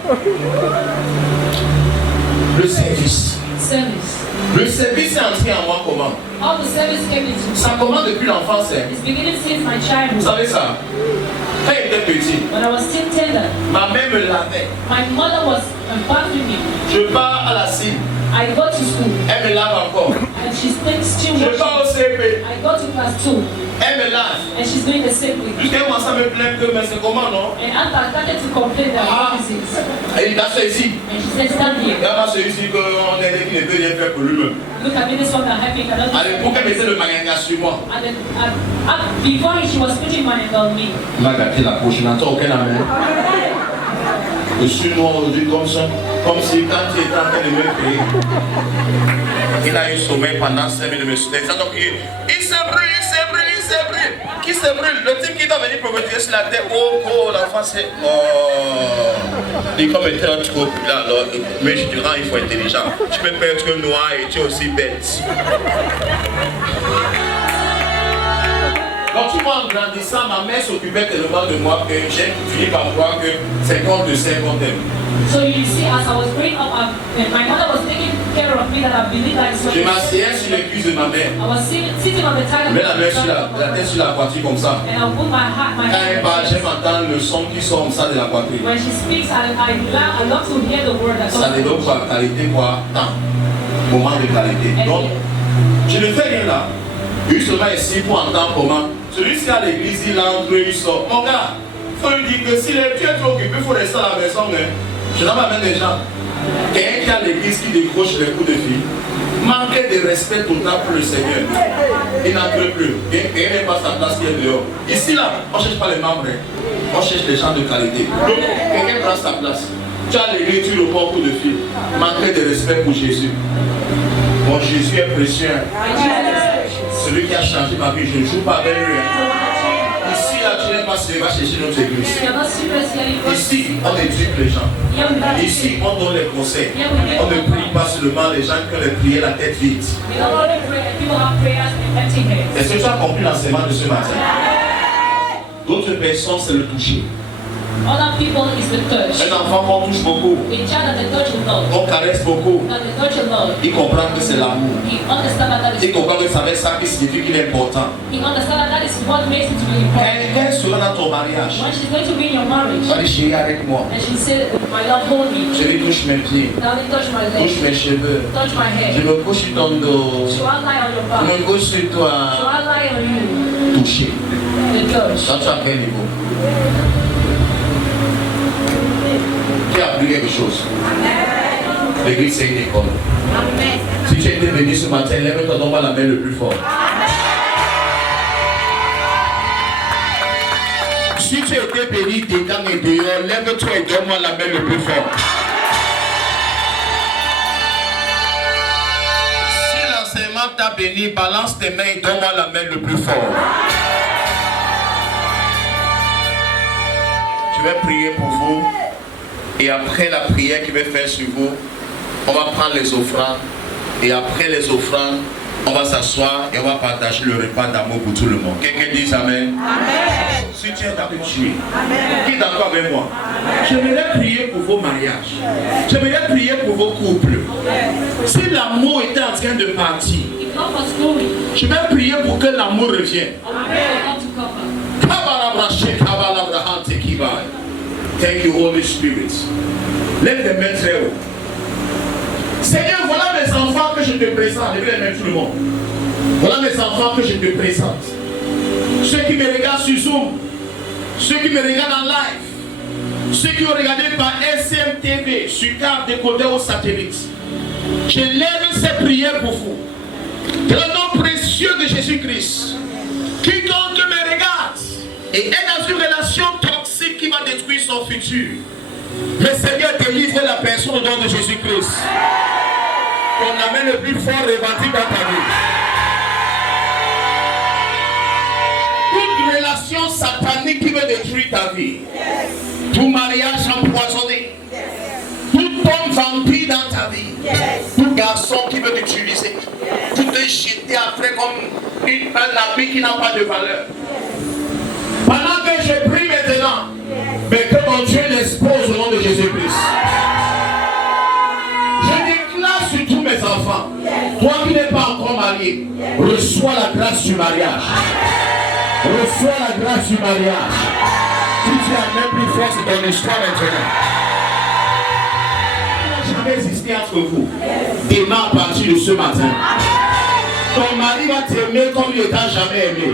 Le service. Service. Le service est entré en moi comment? All the service came into me. Ça commence depuis l'enfance. Hein. It's beginning since my Vous childhood. savez ça? Quand il était petit, When I was still tender, ma mère me lavait. my mother was bathing me. Je pars à la cime, I go to school elle me lave encore. and she's still Je washing. pars au CP, I go to class 2 elle me lave. and she's doing the same thing. Jusqu'à un moment, ça me plaint que, mais c'est comment non? And after I started to complain that Ah. things, Elle dit, t'as fait ici. and she said, stand Il here. y a celui ici qu'on est qui ne peut rien faire pour lui-même. Look at me, this one that happy cannot do À l'époque, elle mettait le maganga sur moi. And then, before she was putting money on me, Elle m'a gâté la poche, je n'entends aucun amen. Je suis noir aujourd'hui comme ça. Comme si quand il était en train de me créer, il a eu sommeil pendant 5 minutes. Donc il se brûle, il se brûle, il se brûle. Qui se brûle? Le type qui doit venir prophétiser sur la tête. Oh, l'enfant c'est. Oh. Il comme était un trop là, alors, mais je dirais il faut être intelligent. Tu peux pas être noir et tu es aussi bête. Donc tu vois, en grandissant, ma mère s'occupait tellement de moi que j'ai fini par croire que 50 de 50 aime. So you see, as I was growing up, my mother was taking care of me that I believed that it's Je m'asseyais sur les cuisses de ma mère. I was sitting on the Je table. mets la tête sur la poitrine comme ça. And I put my Quand elle hand. parle, j'aime entendre le son qui sort comme ça de la poitrine. When she speaks, I love to hear the word that Ça comes. développe quoi? Qualité quoi? Temps. Moment de qualité. Donc, je ne fais rien là. Juste seulement ici pour entendre comment. Celui qui est à l'église, il entre, il sort. Mon gars, il faut lui dire que si tu es trop occupé, il faut rester à la maison. Je n'ai pas même des gens. Quelqu'un qui est à l'église qui décroche les coups de fil, manquer de respect total pour le Seigneur. Il n'en peut plus. Quelqu'un n'est pas sa place qui est dehors. Ici, là, on ne cherche pas les membres. On cherche des gens de qualité. Donc, quelqu'un prend sa place. Tu as l'église, tu réponds au coup de fil. Manquer de respect pour Jésus. Mon Jésus est précieux. Celui qui a changé ma vie, je ne joue pas avec lui. Ici, là, tu n'es pas celui qui va chercher notre église. Ici, on éduque les gens. Ici, on donne les conseils. On ne prie pas seulement les gens qui ont les prières la tête vide. Est-ce que tu as compris l'enseignement de ce matin? D'autres personnes, c'est le toucher. Other people is the touch. Un enfant qu'on touche beaucoup, A child that the touch will love. on caresse beaucoup, That the touch will love. il comprend que c'est l'amour. He understands that Il is. comprend que c'est avec ça qui signifie qu'il est important. He understands that is what makes it really important. Quelqu'un sera dans ton mariage. When she's going to be in your marriage, Va aller chérie avec moi. and she said, "My love, hold me." Je lui touche mes pieds, Darling, touch my touche legs, mes cheveux. touch my Je hair. me couche sur ton dos. Shall I lie on your Je back? me couche sur Shall toi. I lie on you? Toucher. The touch. Ça, tu as quel niveau? Qui a appris quelque chose? L'église, c'est une école. Si tu étais béni ce matin, lève-toi, donne-moi la main le plus fort. Si tu étais béni dedans et dehors, lève-toi et donne-moi la main le plus fort. Si l'enseignement t'a béni, balance tes mains et donne-moi la main le plus fort. Je vais prier pour vous. Et après la prière qu'il va faire sur vous, on va prendre les offrandes. Et après les offrandes, on va s'asseoir et on va partager le repas d'amour pour tout le monde. Quelqu'un dit Amen. Amen. Si tu es d'accord, tu es. Qui est d'accord avec moi? J'aimerais prier pour vos mariages. J'aimerais prier pour vos couples. Si l'amour était en train de partir, If love was going, je vais prier pour que l'amour revienne. I will pray for love to come. Thank you, Holy Spirit. Lève les mains très haut. Seigneur, voilà mes enfants que je te présente. Lève les mains tout le monde. Voilà mes enfants que je te présente. Ceux qui me regardent sur Zoom, ceux qui me regardent en live, ceux qui ont regardé par SMTV, sur carte décodeur ou satellite. Je lève ces prières pour vous. Dans le nom précieux de Jésus-Christ. Quiconque me regarde et est dans une relation toxique qui va détruire son futur. Mais Seigneur, délivre la personne au nom de Jésus-Christ. Ton amène le plus fort revendique dans ta vie. Toute relation satanique qui veut détruire ta vie. Tout mariage empoisonné. Tout homme vampire dans ta vie. Tout garçon qui veut t'utiliser. Tout te jeter après comme un habit qui n'a pas de valeur. Pendant que je prie maintenant, mais que mon Dieu l'expose au nom de Jésus-Christ. Je déclare sur tous mes enfants, toi qui n'es pas encore marié, reçois la grâce du mariage. Reçois la grâce du mariage. Si tu as même plus fort, c'est ton histoire maintenant. Jamais existé entre vous. Démarre à partir de ce matin. Ton mari va t'aimer comme il ne t'a jamais aimé.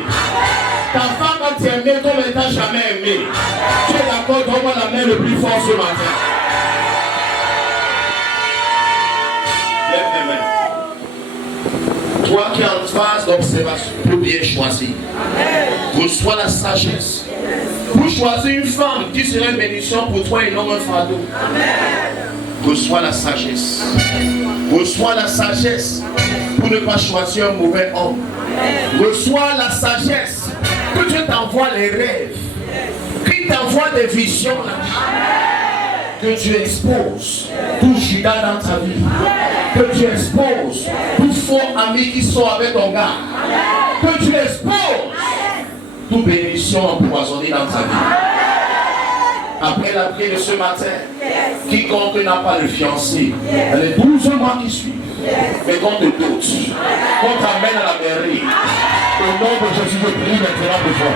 Ta femme va t'aimer comme elle ne t'a jamais aimé. Tu es d'accord, donne-moi la main le plus fort ce matin. Lève les mains. Toi qui es en phase d'observation, pour bien choisir. Reçois la sagesse Pour choisir une femme qui serait une bénédiction pour toi et non un fardeau. Reçois la sagesse. Reçois la sagesse pour ne pas choisir un mauvais homme. Reçois la sagesse que Dieu t'envoie les rêves. Qu'il t'envoie des visions. Que tu exposes tout Judas dans ta vie. Que tu exposes tout faux ami qui sort avec ton gars. Que tu exposes toute bénédiction empoisonnée dans ta vie. Après la prière de ce matin, quiconque n'a pas de fiancé, dans les 12 mois qui suivent, mais qu'on te doute, qu'on t'amène à la mairie, au nom de Jésus, je prie maintenant pour toi.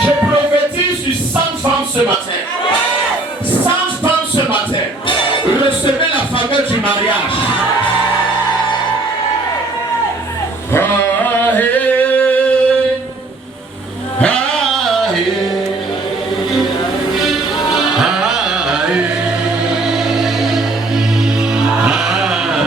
Je prophétise sur 100 femmes ce matin. 100 femmes ce matin. Recevez la faveur du mariage. Ah, hey. Ah, hey. Ah, hey. Ah, hey. Ah, hey.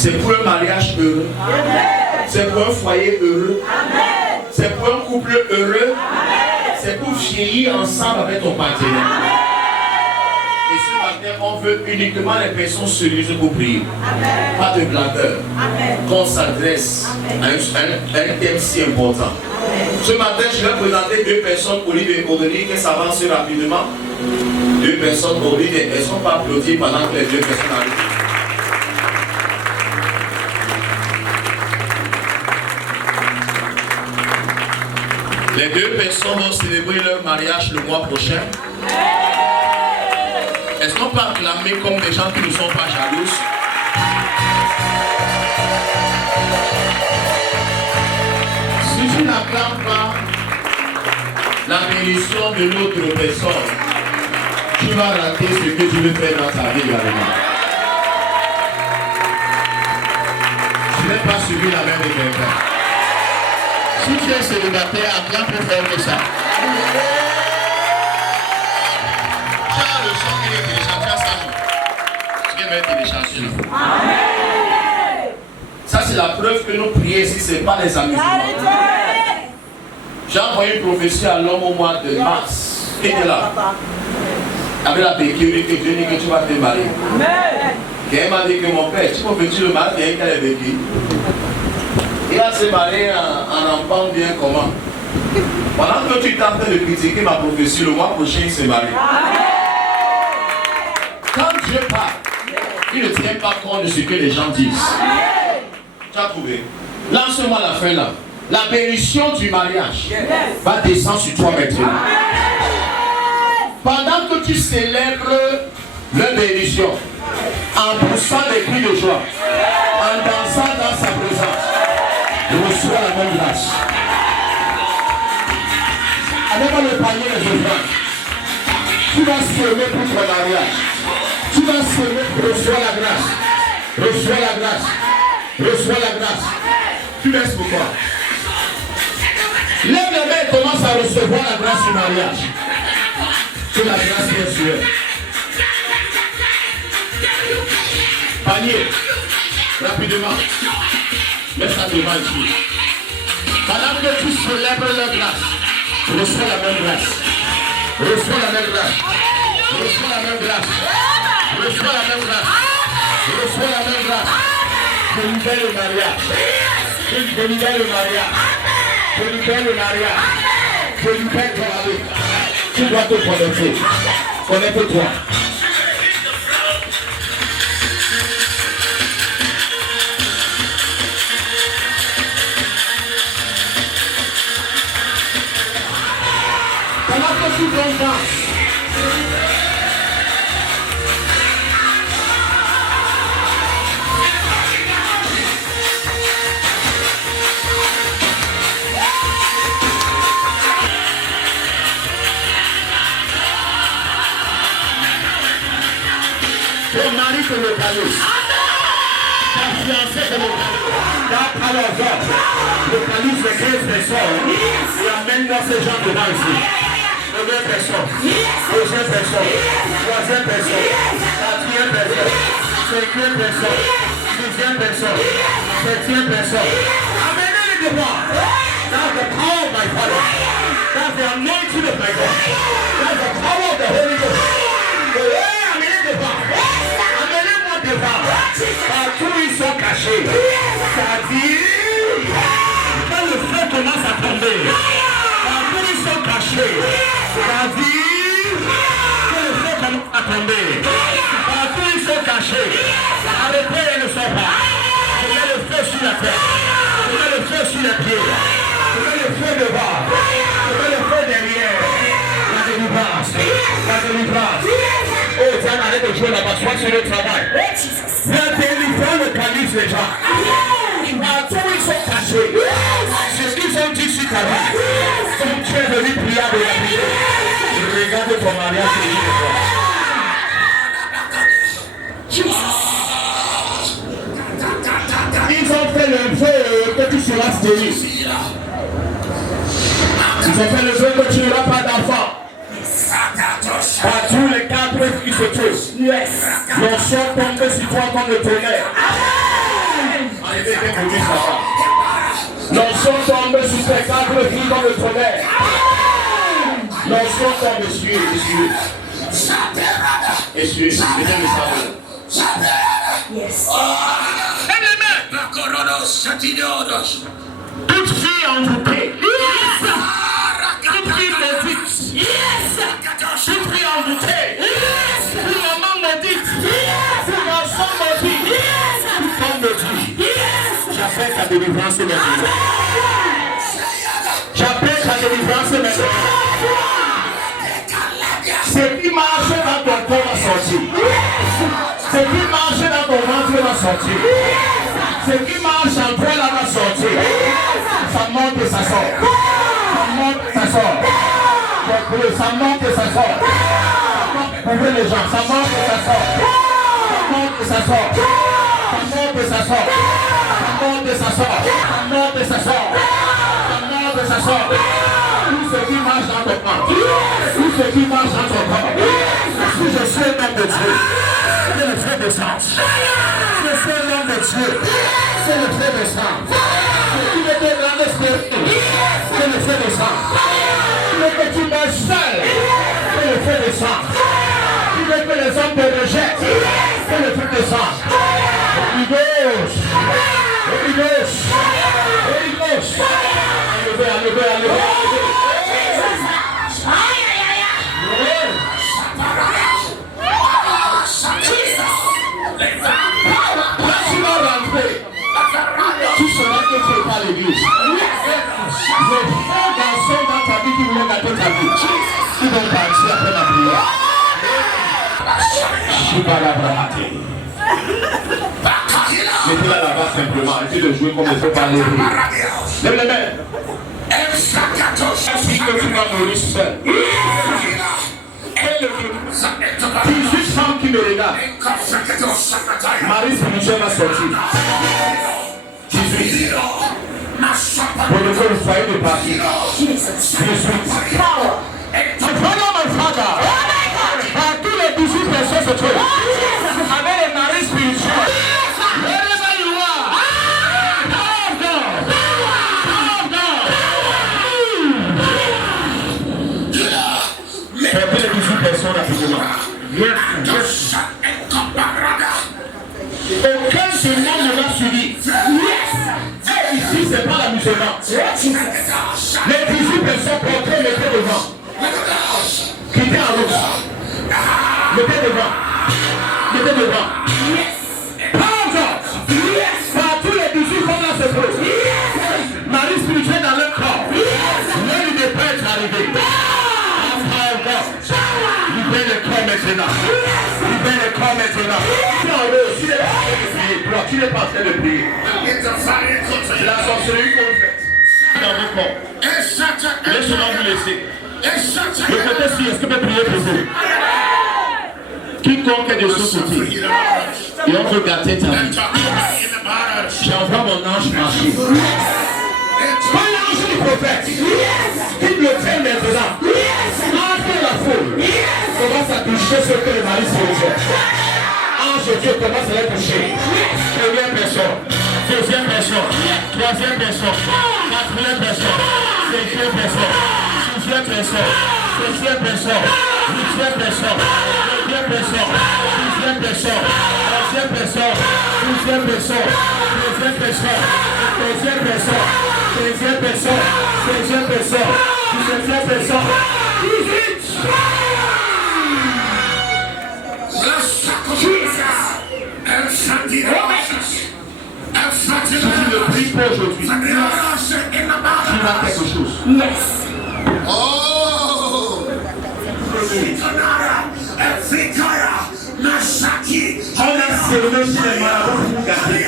C'est pour un mariage heureux. C'est pour un foyer heureux. C'est pour un couple heureux. C'est pour vieillir ensemble avec ton partenaire. Et ce matin, on veut uniquement les personnes sérieuses pour prier. Pas de blagueurs. Qu'on s'adresse à un thème si important. Ce matin, je vais présenter deux personnes, Olive et Aurélie, qui s'avancent rapidement. Deux personnes, Olive, elles ne sont pas applaudies pendant que les deux personnes arrivent. Les deux personnes vont célébrer leur mariage le mois prochain. Elles ne sont pas acclamées comme des gens qui ne sont pas jalouses. Si tu n'acclames pas la bénédiction de l'autre personne, tu vas rater ce que tu veux faire dans ta vie également. Tu n'es pas suivi la main de quelqu'un. Si tu es célibataire, acclame plus fort que ça. Tu as le son qui est téléchargé à ça. Tu viens télécharger là. Ça c'est la preuve que nos prières ici, ce n'est pas les amusements. J'ai envoyé une prophétie à l'homme au mois de mars. Qui était là? Avec la béquille, que Dieu dit que tu vas te marier. Quelqu'un m'a dit que mon père, tu prophétises le mari, il y a les béquilles. Il va se marier en rampant bien comment. Pendant que tu es en train de critiquer ma prophétie, le mois prochain il se marie. Quand Dieu parle, il ne tient pas compte de ce que les gens disent. Tu as trouvé? Lance-moi la fin là. La bénédiction du mariage va descendre sur toi maintenant. Pendant que tu célèbres leur bénédiction, en poussant des cris de joie, en dansant dans sa présence, reçois la même grâce. Avec le panier des offrandes, tu vas semer pour ton mariage. Tu vas semer pour recevoir la grâce. Reçois la grâce. Reçois la grâce. Tu laisses pourquoi? Lève les mains et commence à recevoir la grâce du mariage. C'est la grâce bien sûr. Panier, rapidement. Laisse ça devant ici. Pendant que tu célèbres leur grâce, reçois la même grâce. Reçois la même grâce. Reçois la même grâce. Reçois la même grâce. Reçois la même grâce. Je libère le mariage. Je libère le mariage. Je libère le mariage. Je libère ton mari. Tu dois te connecter. Connecte-toi. Pendant que tu danses, ton mari te localise. Ta fiancée te localise. Localise les 15 personnes et amène-moi ces gens devant ici. Première personne, deuxième personne, troisième personne, quatrième personne, cinquième personne, sixième personne, septième personne. Amenez-les devant. That's the power of my Father. That's the anointing of my God. That's the power of the Holy Ghost. Amenez devant. Amenez-moi devant. Partout ils sont cachés. C'est-à-dire, quand le feu commence à tomber, partout ils sont cachés. C'est-à-dire, quand le feu commence à tomber, partout ils sont cachés. Arrêtez, ils ne sont pas. Je mets le feu sur la tête. Je mets le feu sur les pieds. Je mets le feu devant. Je mets le feu derrière. La délivrance. La délivrance. Oh, tiens, arrête de jouer là-bas. Sois sur le travail. La délivrance localise les gens. Partout ils sont cachés. C'est ce qu'ils ont dit sur ta vie. Comme tu es venu prier avec la prière. Regarde ton mariage et dis ils ont fait le vœu que tu seras stérile. Ils ont fait le vœu que tu n'auras pas d'enfant. Partout les 4 qui se trouvent. L'on sort tomber sur toi comme le tonnerre. L'on sort tomber sur ces 4 filles comme le tonnerre. L'on sort tomber, essuyez. Essuyez, je viens de savoir. Yes. Toute fille envoûtée. Toute fille maudite. Toute fille envoûtée. Toute maman maudite. Tout enfant maudit. Tout homme maudit. J'appelle ta délivrance maintenant. J'appelle ta délivrance maintenant. Ce qui marche dans ton corps va sortir. Ce qui marche dans ton ventre va sortir. Ce qui marche en toi là va sortir. Ça monte et ça sort. Ça monte et ça sort. Ça monte et ça sort. Ouvrez les gens. Ça monte et ça sort. Ça monte et ça sort. Ça monte et ça sort. Ça monte et ça sort. Ça monte et ça sort. Ça monte et ça sort. Tout ce qui marche dans ton corps. Tout ce qui marche dans ton corps. Si je suis l'homme de Dieu, c'est le feu de sang. Je suis l'homme de Dieu, c'est le feu de sang. Tu veux te rendre spirituel, c'est le feu de sang. Tu veux que tu meurs seul, c'est le feu de sang. Tu veux que les hommes te rejettent, c'est le feu de sang. Holy Ghost, Holy Ghost, Holy Ghost. Allez. Tu seras détruit par l'église. Les frères garçons dans ta vie qui voulaient gâter ta vie, ils vont partir après la prière. Mettez-la là-bas simplement. Arrêtez de jouer comme il faut parler. Lève les mains. Est-ce que tu vas mourir seul? 18 femmes qui me regardent. Marie spirituelle va sortir. 18. Pour le faire le foyer de partie. 18. Prenons mon frère. Tous les 18 personnes se trouvent. Avec les maris spirituels. Wherever you are. Portez les 18 personnes rapidement. Yes. doucement. Les 18 personnes portées mettez devant. Quittez en route. Mettez devant. Mettez devant. Partout les 18 femmes là se posent. Marie spirituelle dans leur corps. L'heure du départ est arrivée. Libère le corps maintenant. Libère le corps maintenant. Tu n'es pas en train de prier. La sorcellerie qu'on fait dans vos corps. Laissez-moi vous laisser. Le côté si, est-ce que vous pouvez prier pour vous? Quiconque est de ce côté, et on veut gâter ta vie. J'envoie mon ange marcher. Pas l'ange du prophète. Quitte le fait maintenant. Entre la foule. Commence à toucher ce que le mari se fait. Ange Dieu commence à les toucher. Première personne. Deuxième personne. Troisième personne. Quatrième personne. Cinquième personne. Sixième personne. Septième personne. Huitième personne. Neuvième personne. Dixième personne. Onzième personne. Douzième personne. Treizième personne. Quinzième personne. Seizième personne. Seizième personne. Dix-septième personne. 18. Si tu ne pries pas aujourd'hui, tu as quelque chose. Yes. Oh! On a servi chez les marabouts pour garder.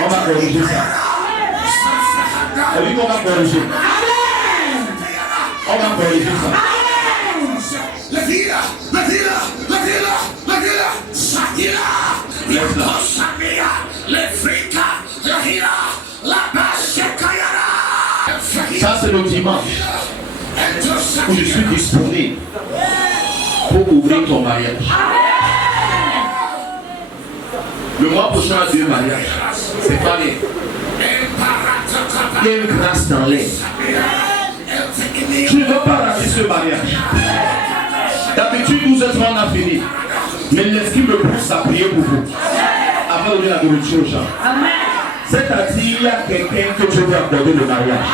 On va corriger ça. Et oui, on va corriger. On va corriger ça. Ça c'est le dimanche où je suis disponible pour ouvrir ton mariage. Le mois prochain à 2 mariages. C'est pas rien. Il y a une grâce dans l'air. Je ne veux pas rater ce mariage. D'habitude, 12h30 on a fini. Mais l'esprit me pousse à prier pour vous. Avant de donner la nourriture aux gens. C'est-à-dire, il y a quelqu'un que Dieu veut accorder le mariage.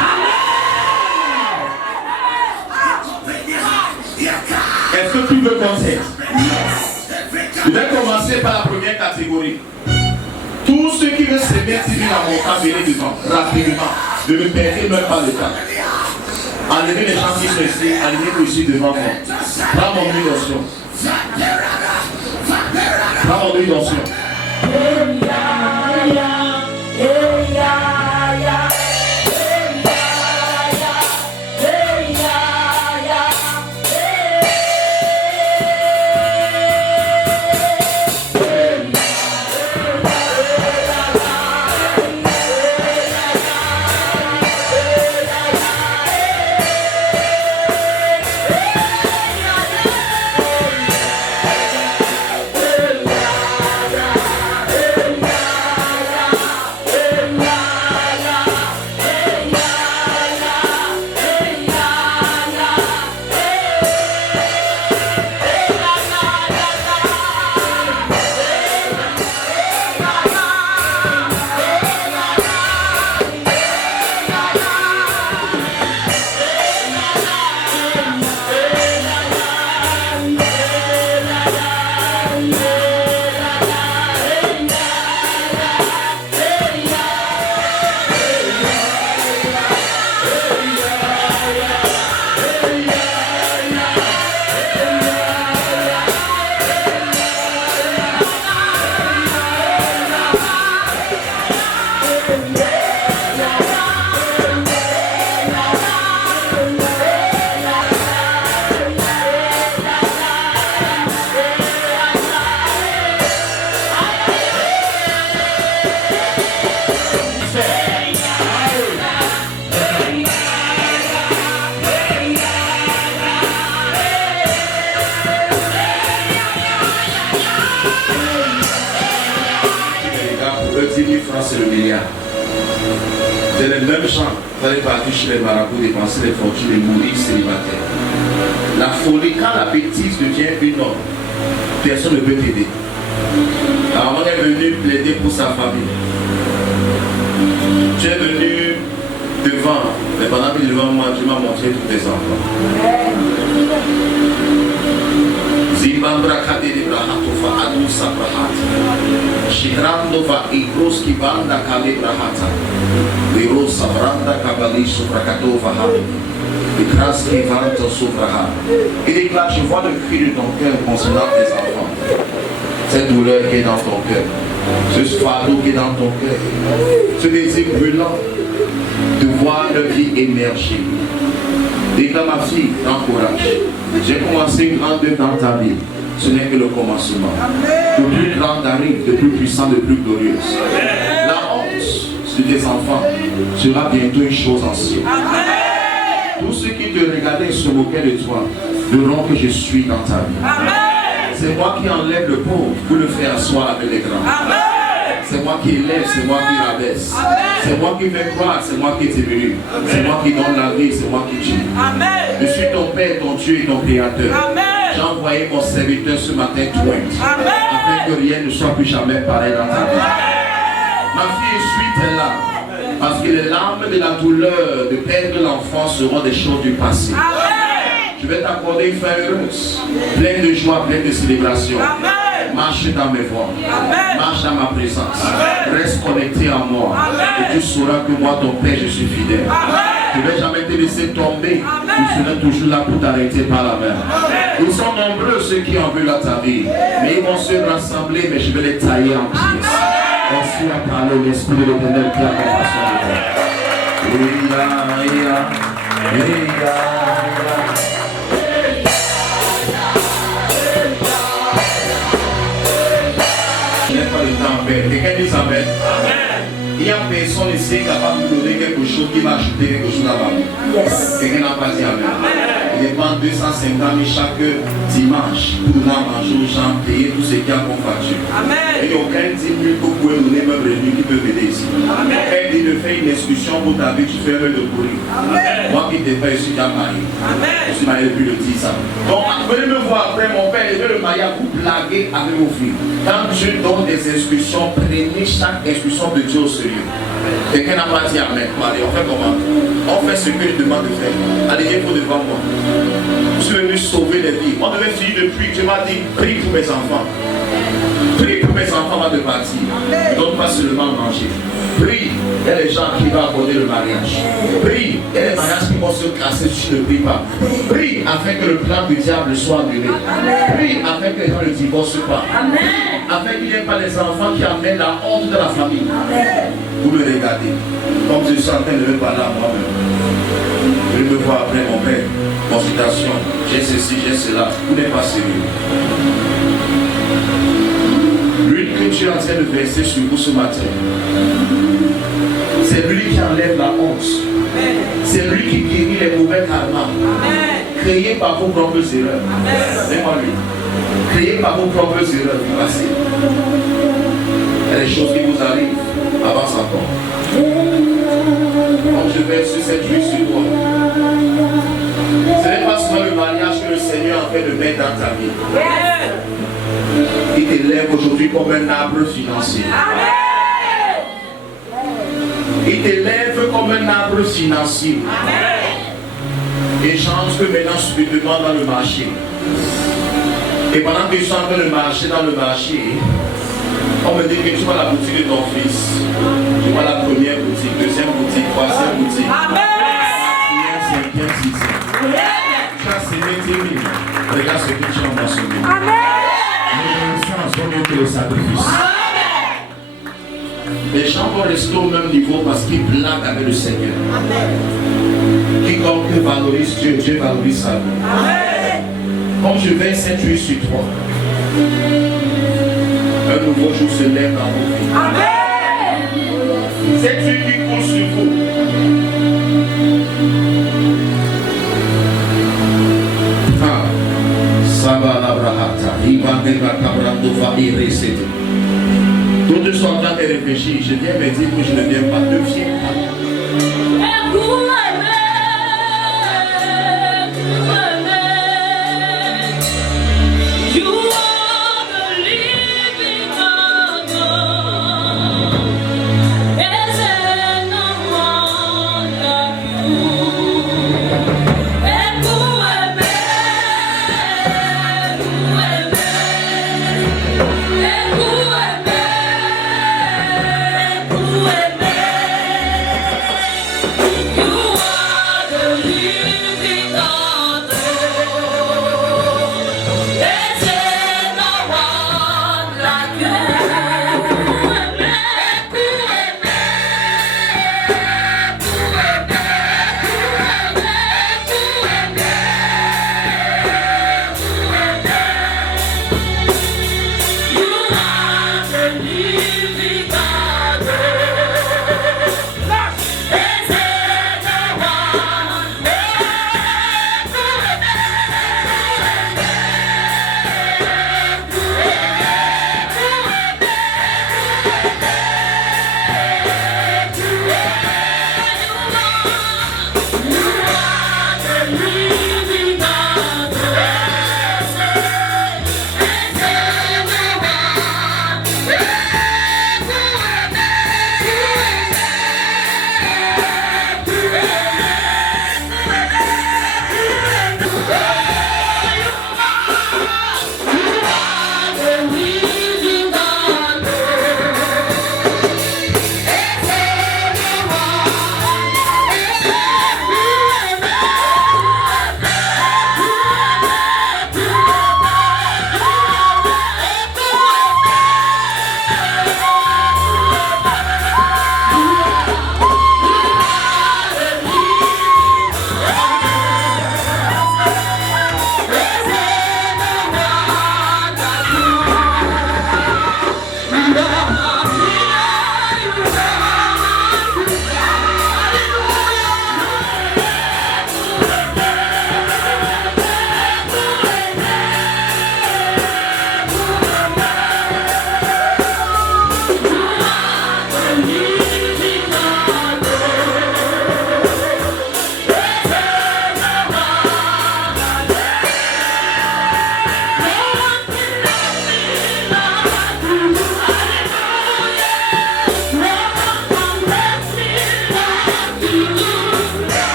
Est-ce que tu veux qu'on s'aide? Je vais commencer par la première catégorie. Tous ceux qui veulent se mettre dans mon camp, venez devant, rapidement. Ne me perdez même pas le temps. Enlevez les gens qui sont ici, allez-vous ici devant moi. Prends mon huile d'onction. Prends mon huile d'onction. C'est le milliard. C'est les mêmes gens. Vous allez partir chez les marabouts, dépenser les fortunes et mourir célibataire. La folie, quand la bêtise devient une norme, personne ne peut t'aider. Alors, on est es venu plaider pour sa famille. Tu es venu devant, mais pendant que tu es devant moi, tu m'as montré tous tes enfants. Zimbabra Kadiri Brahatofa Adusa Brahata. Shikrandova Igroski Banda Kale Brahata. Viro Sabranda Kabali Suprakatova Hali. Ikraski Vanta Supraha. Il déclare, je vois le cri de ton cœur concernant tes enfants. Cette douleur qui est dans ton cœur. Ce fardeau qui est dans ton cœur. Ce désir brûlant de voir leur vie émerger. Déclare ma fille, t'encourage. J'ai commencé une grande œuvre dans ta vie. Ce n'est que le commencement. Le plus grand arrive, le plus puissant, le plus glorieux. La honte sur tes enfants sera bientôt une chose ancienne. Tous ceux qui te regardaient et se moquaient de toi verront que je suis dans ta vie. C'est moi qui enlève le pauvre pour le faire asseoir avec les grands. C'est moi qui élève, c'est moi qui rabaisse. C'est moi qui fais croire, c'est moi qui t'évolue. C'est moi qui donne la vie, c'est moi qui tue. Je suis ton Père, ton Dieu et ton Créateur. J'ai envoyé mon serviteur ce matin, toi, afin que rien ne soit plus jamais pareil dans ta vie. Ma fille, suis tes larmes, parce que les larmes de la douleur de perdre l'enfant seront des choses du passé. Je vais t'accorder une fin heureuse, pleine de joie, pleine de célébration. Marche dans mes voies, marche dans ma présence, reste connecté à moi et tu sauras que moi, ton Père, je suis fidèle. Je ne vais jamais te laisser tomber, je serai toujours là pour t'arrêter par la main. Ils sont nombreux ceux qui en veulent à ta vie, mais ils vont se rassembler, mais je vais les tailler en pièces. Ainsi a parlé l'Esprit de l'Éternel qui a compassion de toi. Quelqu'un dit amen. Il n'y a personne ici capable de donner quelque chose qui va ajouter quelque chose à ma vie. Quelqu'un n'a pas dit amen. Il dépend 250 000 chaque dimanche pour nous manger aux gens, payer tout ce qu'il y a comme facture. Il n'y a aucun 10 000 que vous pouvez donner même revenu qui peut venir ici. Quelqu'un dit de faire une excursion pour ta vie, tu fais un de courir. Moi qui t'ai fait, je suis déjà marié. Je suis marié depuis le 10 ans. Donc venez me voir après, mon père, il veut le mariage, vous blaguez avec vos filles. Quand Dieu donne des instructions, prenez chaque instruction de Dieu au sérieux. Quelqu'un n'a pas dit amen. Allez, on fait comment? On fait ce que je demande de faire. Allez, viens pour devant moi. Je suis venu sauver les vies. On devait finir depuis. Dieu m'a dit, prie pour mes enfants. Prie pour mes enfants avant de partir. Ne donne pas seulement manger. Prie, il y a des gens qui vont aborder le mariage. Prie, il y a des mariages qui vont se casser si tu ne pries pas. Prie afin que le plan du diable soit annulé. Prie afin que les gens ne divorcent pas. Afin qu'il n'y ait pas des enfants qui amènent la honte de la famille. Vous me regardez. Comme je suis en train de me parler à moi-même. Je vais me voir après mon père. Consultation. J'ai ceci, j'ai cela. Vous n'êtes pas sérieux. L'huile que tu es en train de verser sur vous ce matin, c'est lui qui enlève la honte. C'est lui qui guérit les mauvais karmas. Créés par vos propres erreurs. C'est-moi lui. Créés par vos propres erreurs du passé. Il y a des choses qui vous arrivent. Avance encore. Donc je verse cette huile sur toi. Ce n'est pas seulement le mariage que le Seigneur a fait de mettre dans ta vie. Il t'élève aujourd'hui comme un arbre financier. Il t'élève comme un arbre financier. Et change que maintenant subitement dans le marché. Et pendant que je suis en train de marcher dans le marché, on me dit que tu vois la boutique de ton fils. Tu vois la première boutique, deuxième boutique, troisième boutique. Quatrième, cinquième, sixième. Tu as semé tes mines. Regarde ce que tu as mentionné. Sont mieux que le sacrifice. Les gens vont rester au même niveau parce qu'ils blaguent avec le Seigneur. Quiconque valorise Dieu, Dieu valorise sa vie. Comme je verse cette huile sur toi, un nouveau jour se lève dans vos vies. Cette huile qui coule sur vous. Tout sont en train de réfléchir. Je viens me dire que je ne viens pas. Ne viens pas. You are the living God.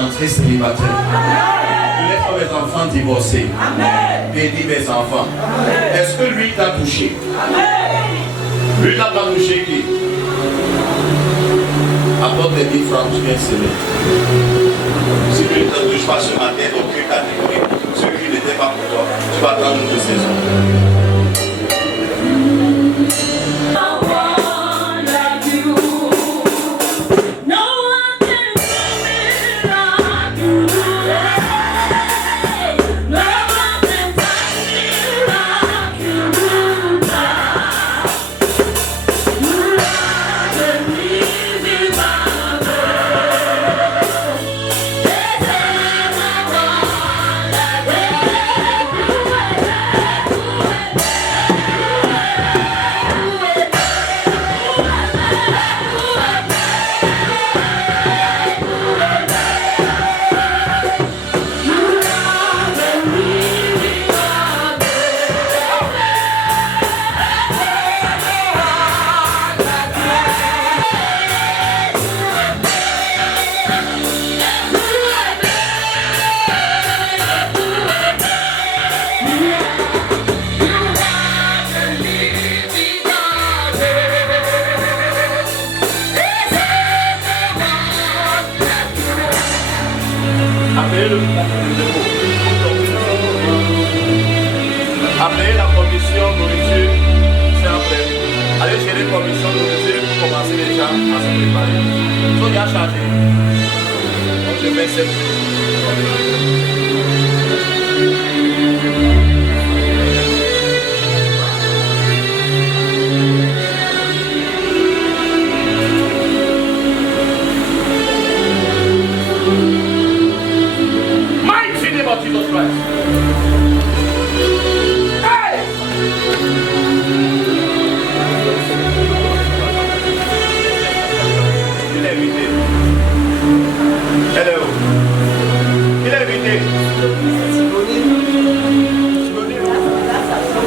rentrer célibataire. Je laisse pas mes enfants divorcés. Bénis mes enfants. Est-ce que lui t'a touché? Lui n'a pas touché qui? Apporte les 10 francs, tu viens s'aimer. Si lui ne te touche pas ce matin, donc tu catégorie. Ceux qui n'étaient pas pour toi, tu vas attendre une saison. Appelez la commission nourriture, c'est après. Allez chez les commissions nourriture pour commencer déjà à se préparer. Tout est à charger. Donc je vais cette. Mighty name of Jesus Christ.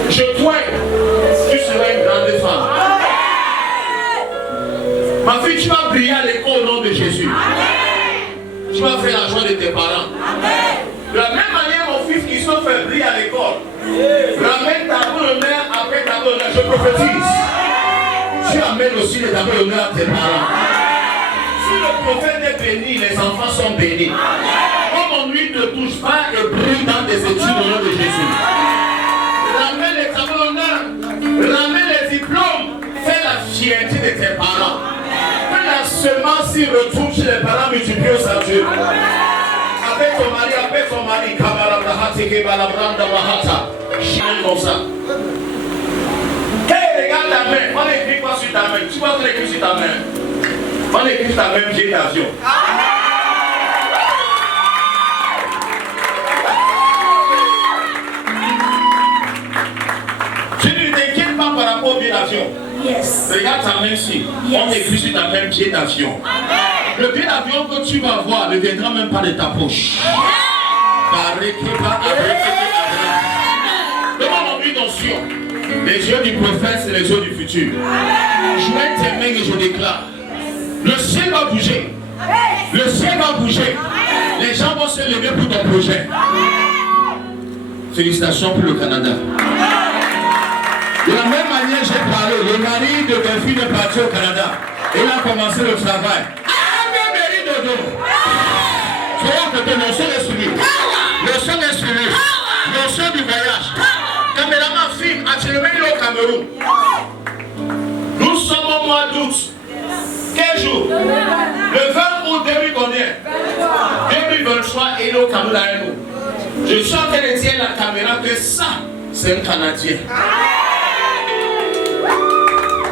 Je crois que tu seras une grande femme. Ma fille, tu vas briller à l'école au nom de Jésus. Tu vas faire la joie de tes parents. De la même manière, mon fils qui se fait briller à l'école, ramène ta bonne-mère après ta bonne-mère. Je prophétise. Tu amènes aussi les tableaux d'honneur à tes parents. Si le prophète est béni, les enfants sont bénis. Comme on lui ne touche pas et brille dans tes études au nom de Jésus. Ramène les tableaux d'honneur, ramène les diplômes, fais la fierté de tes parents. Que la semence s'y retrouve chez les parents multipliés au saint Dieu. Appelle ton mari, Kabalabrahate, Kebalabranda Bahata. Chien comme ça. Hey, regarde ta main, on écrit quoi sur ta main? Tu vois ce qu'on écrit sur ta main? On écrit sur ta main, j'ai d'avion. Tu ne t'inquiètes pas par rapport au billet d'avion. Yes. Regarde ta main ici. Yes. On écrit sur ta main billet d'avion. Le billet d'avion que tu vas voir ne viendra même pas de ta poche. Demande une onction. Les yeux du prophète, c'est les yeux du futur. Je mets tes mains et je déclare. Le ciel va bouger. Le ciel va bouger. Les gens vont se lever pour ton projet. Félicitations pour le Canada. De la même manière, j'ai parlé. Le mari de ma fille est parti au Canada. Il a commencé le travail. Tu vois que ton son est sur lui. Le son est sur lui. Le son du voyage. Caméraman film, actuellement il est au Cameroun. Nous sommes au mois d'août. Quel jour? Le 20 août 2000 combien? 2023, il est au Cameroun. Je suis en train de dire à la caméra que ça, c'est un Canadien.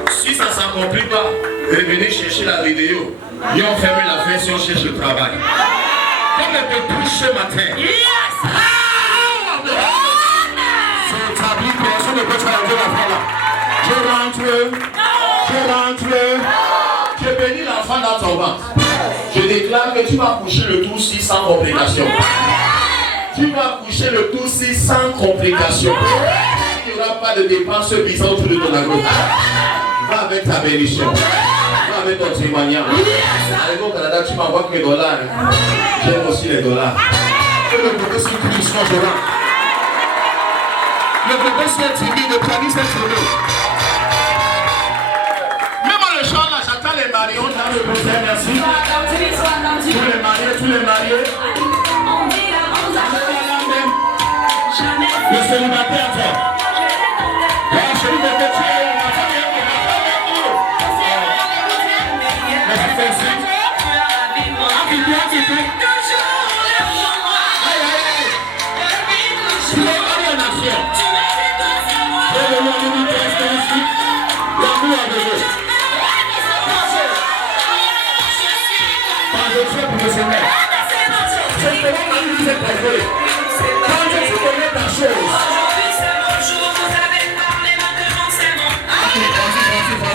Si ça ne s'accomplit pas, revenez chercher la vidéo. Ils ont fermé la fête si on cherche le travail. Comme elle te touche ce matin. Yes! C'est établi, personne ne peut changer la foi là. Je rentre. Je bénis l'enfant dans ton ventre. Je déclare que tu vas coucher le tout si sans complication. Tu vas coucher le tout si sans complication. Il n'y aura pas de dépenses bizarres autour de ton amour. Va avec ta bénédiction. Va avec ton témoignage. Arrivé au Canada, tu m'envoies que les dollars. J'aime aussi les dollars. Le bébé c'est Christ, son dollar. Le bébé c'est timide, le planning c'est timide. Même le chant là, j'attends les mariés, on a le conseil, merci. Tous les mariés. Le célibataire, toi. La chérie de métier, ma famille, quand je suis donné ta chose. Aujourd'hui c'est mon jour, vous avez parlé, maintenant c'est mon tour. Il peut continuer les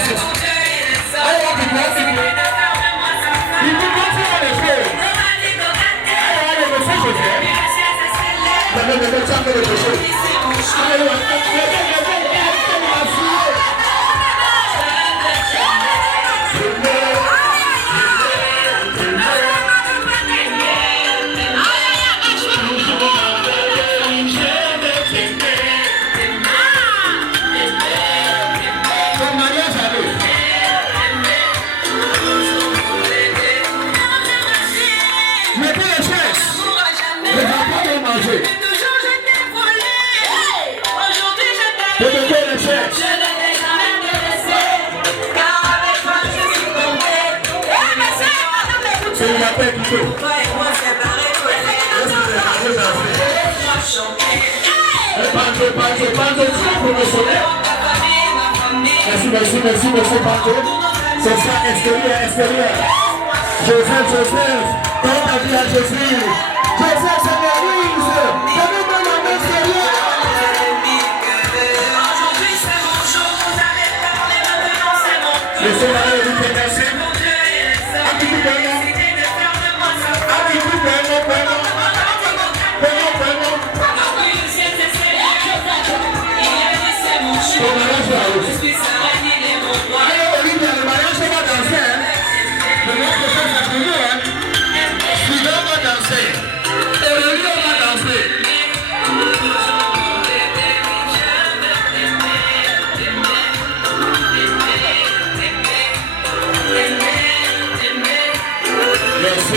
Merci, Panto. C'est ça, extérieur. Joseph, comment t'as dit à Jésus? Joseph, c'est l'église. Donnez-moi la main extérieure. Aujourd'hui c'est mon jour, vous avez parlé, maintenant c'est mon tour. Laissez la main vous pétasser. Mon Dieu est seul, il a décidé de faire de moi sa femme. Oui, le ciel c'est Seigneur. Il a dit c'est mon jour. Je suis sa reine, il est mon roi. Olivia, le mariage, on va danser. Le notre prochain, ça se veut. Suivant, on va danser. Et le lieu, on va danser.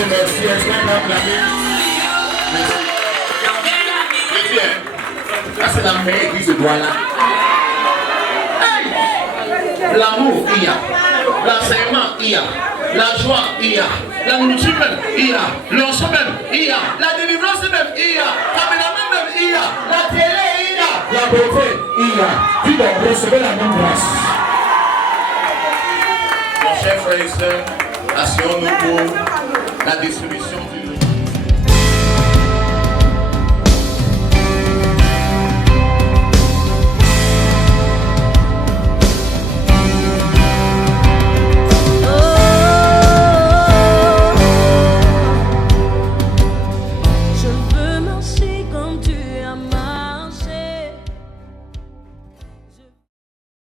Merci. Est-ce qu'on peut acclamer? Merci. Ça, c'est la meilleure église de Douala. L'amour, il y a. L'enseignement, il y a. La joie, il y a. La nourriture même, il y a. L'onction même, il y a. La délivrance même, il y a. Caméraman même, il y a. La télé, il y a. La beauté, il y a. Puis donc, recevez la même grâce. Mon cher frère et soeur, asseyons-nous pour la distribution du